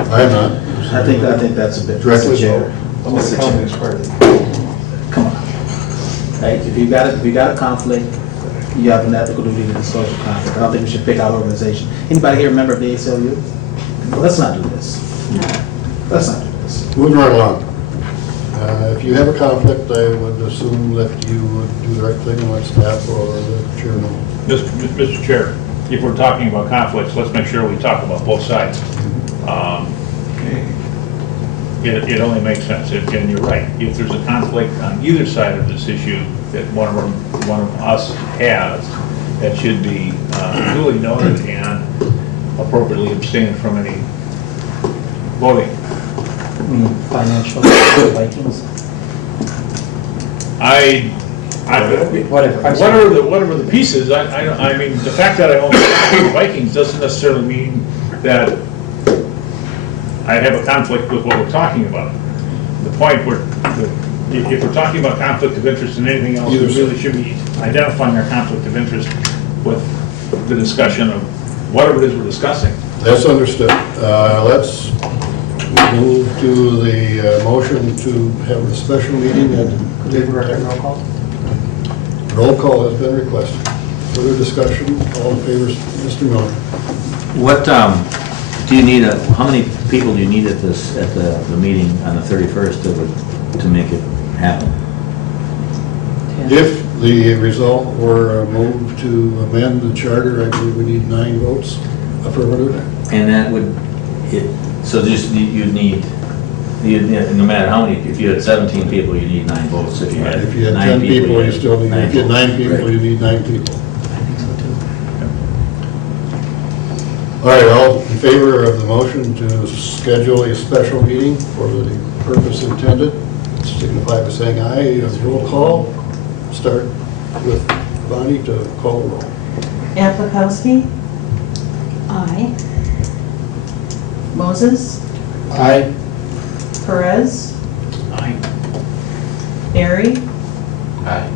I am not. I think that's a bit. Directly? Mr. Chair. Mr. Chair. Come on. Right, if you got a conflict, you have an ethical duty to disclose your conflict. I don't think we should pick our organization. Anybody here a member of the ACLU? Well, let's not do this. Let's not do this. Moving right along. If you have a conflict, I would assume that you would do the right thing and let staff or the chair know. Mr. Chair, if we're talking about conflicts, let's make sure we talk about both sides. It only makes sense, and you're right. If there's a conflict on either side of this issue that one of us has, that should be duly noted and appropriately abstained from any voting. financial Vikings. Whatever the pieces, I mean, the fact that I own the Vikings doesn't necessarily mean that I have a conflict with what we're talking about. The point if we're talking about conflict of interest in anything else, we really should be identifying our conflict of interest with the discussion of whatever it is we're discussing. That's understood. Let's move to the motion to have a special meeting and Roll call. roll call has been requested. Further discussion, all in favor, Mr. Miller. What, do you need how many people do you need at the meeting on the 31st to make it happen? If the result were a move to amend the charter, I believe we need 9 votes affirmative. And that would, so just, you'd need, no matter how many, if you had 17 people, you need 9 votes. If you had 10 people, you still need, if you had 9 people, right. you need 9 people. I think so too. All right, all in favor of the motion to schedule a special meeting for the purpose intended, signify by saying aye. Roll call. Start with Bonnie to call the roll. Aplikowski? Aye. Moses? Aye. Perez? Aye. Barry? Aye.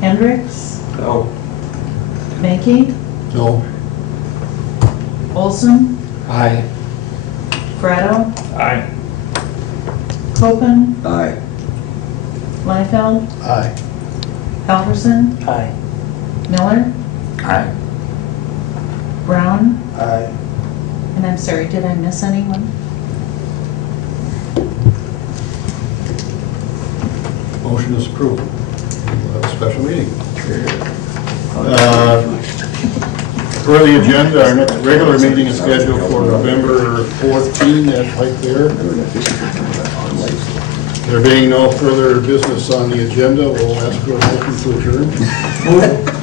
Hendricks? No. Mankey? No. Olson? Aye. Fratto? Aye. Copen? Aye. Liefeld? Aye. Halverson? Aye. Miller? Aye. Brown? Aye. And I'm sorry, did I miss anyone? Motion is approved. We'll have a special meeting. Per the agenda, our next regular meeting is scheduled for November 14 at Pike Fair. There being no further business on the agenda, we'll ask for a motion to adjourn.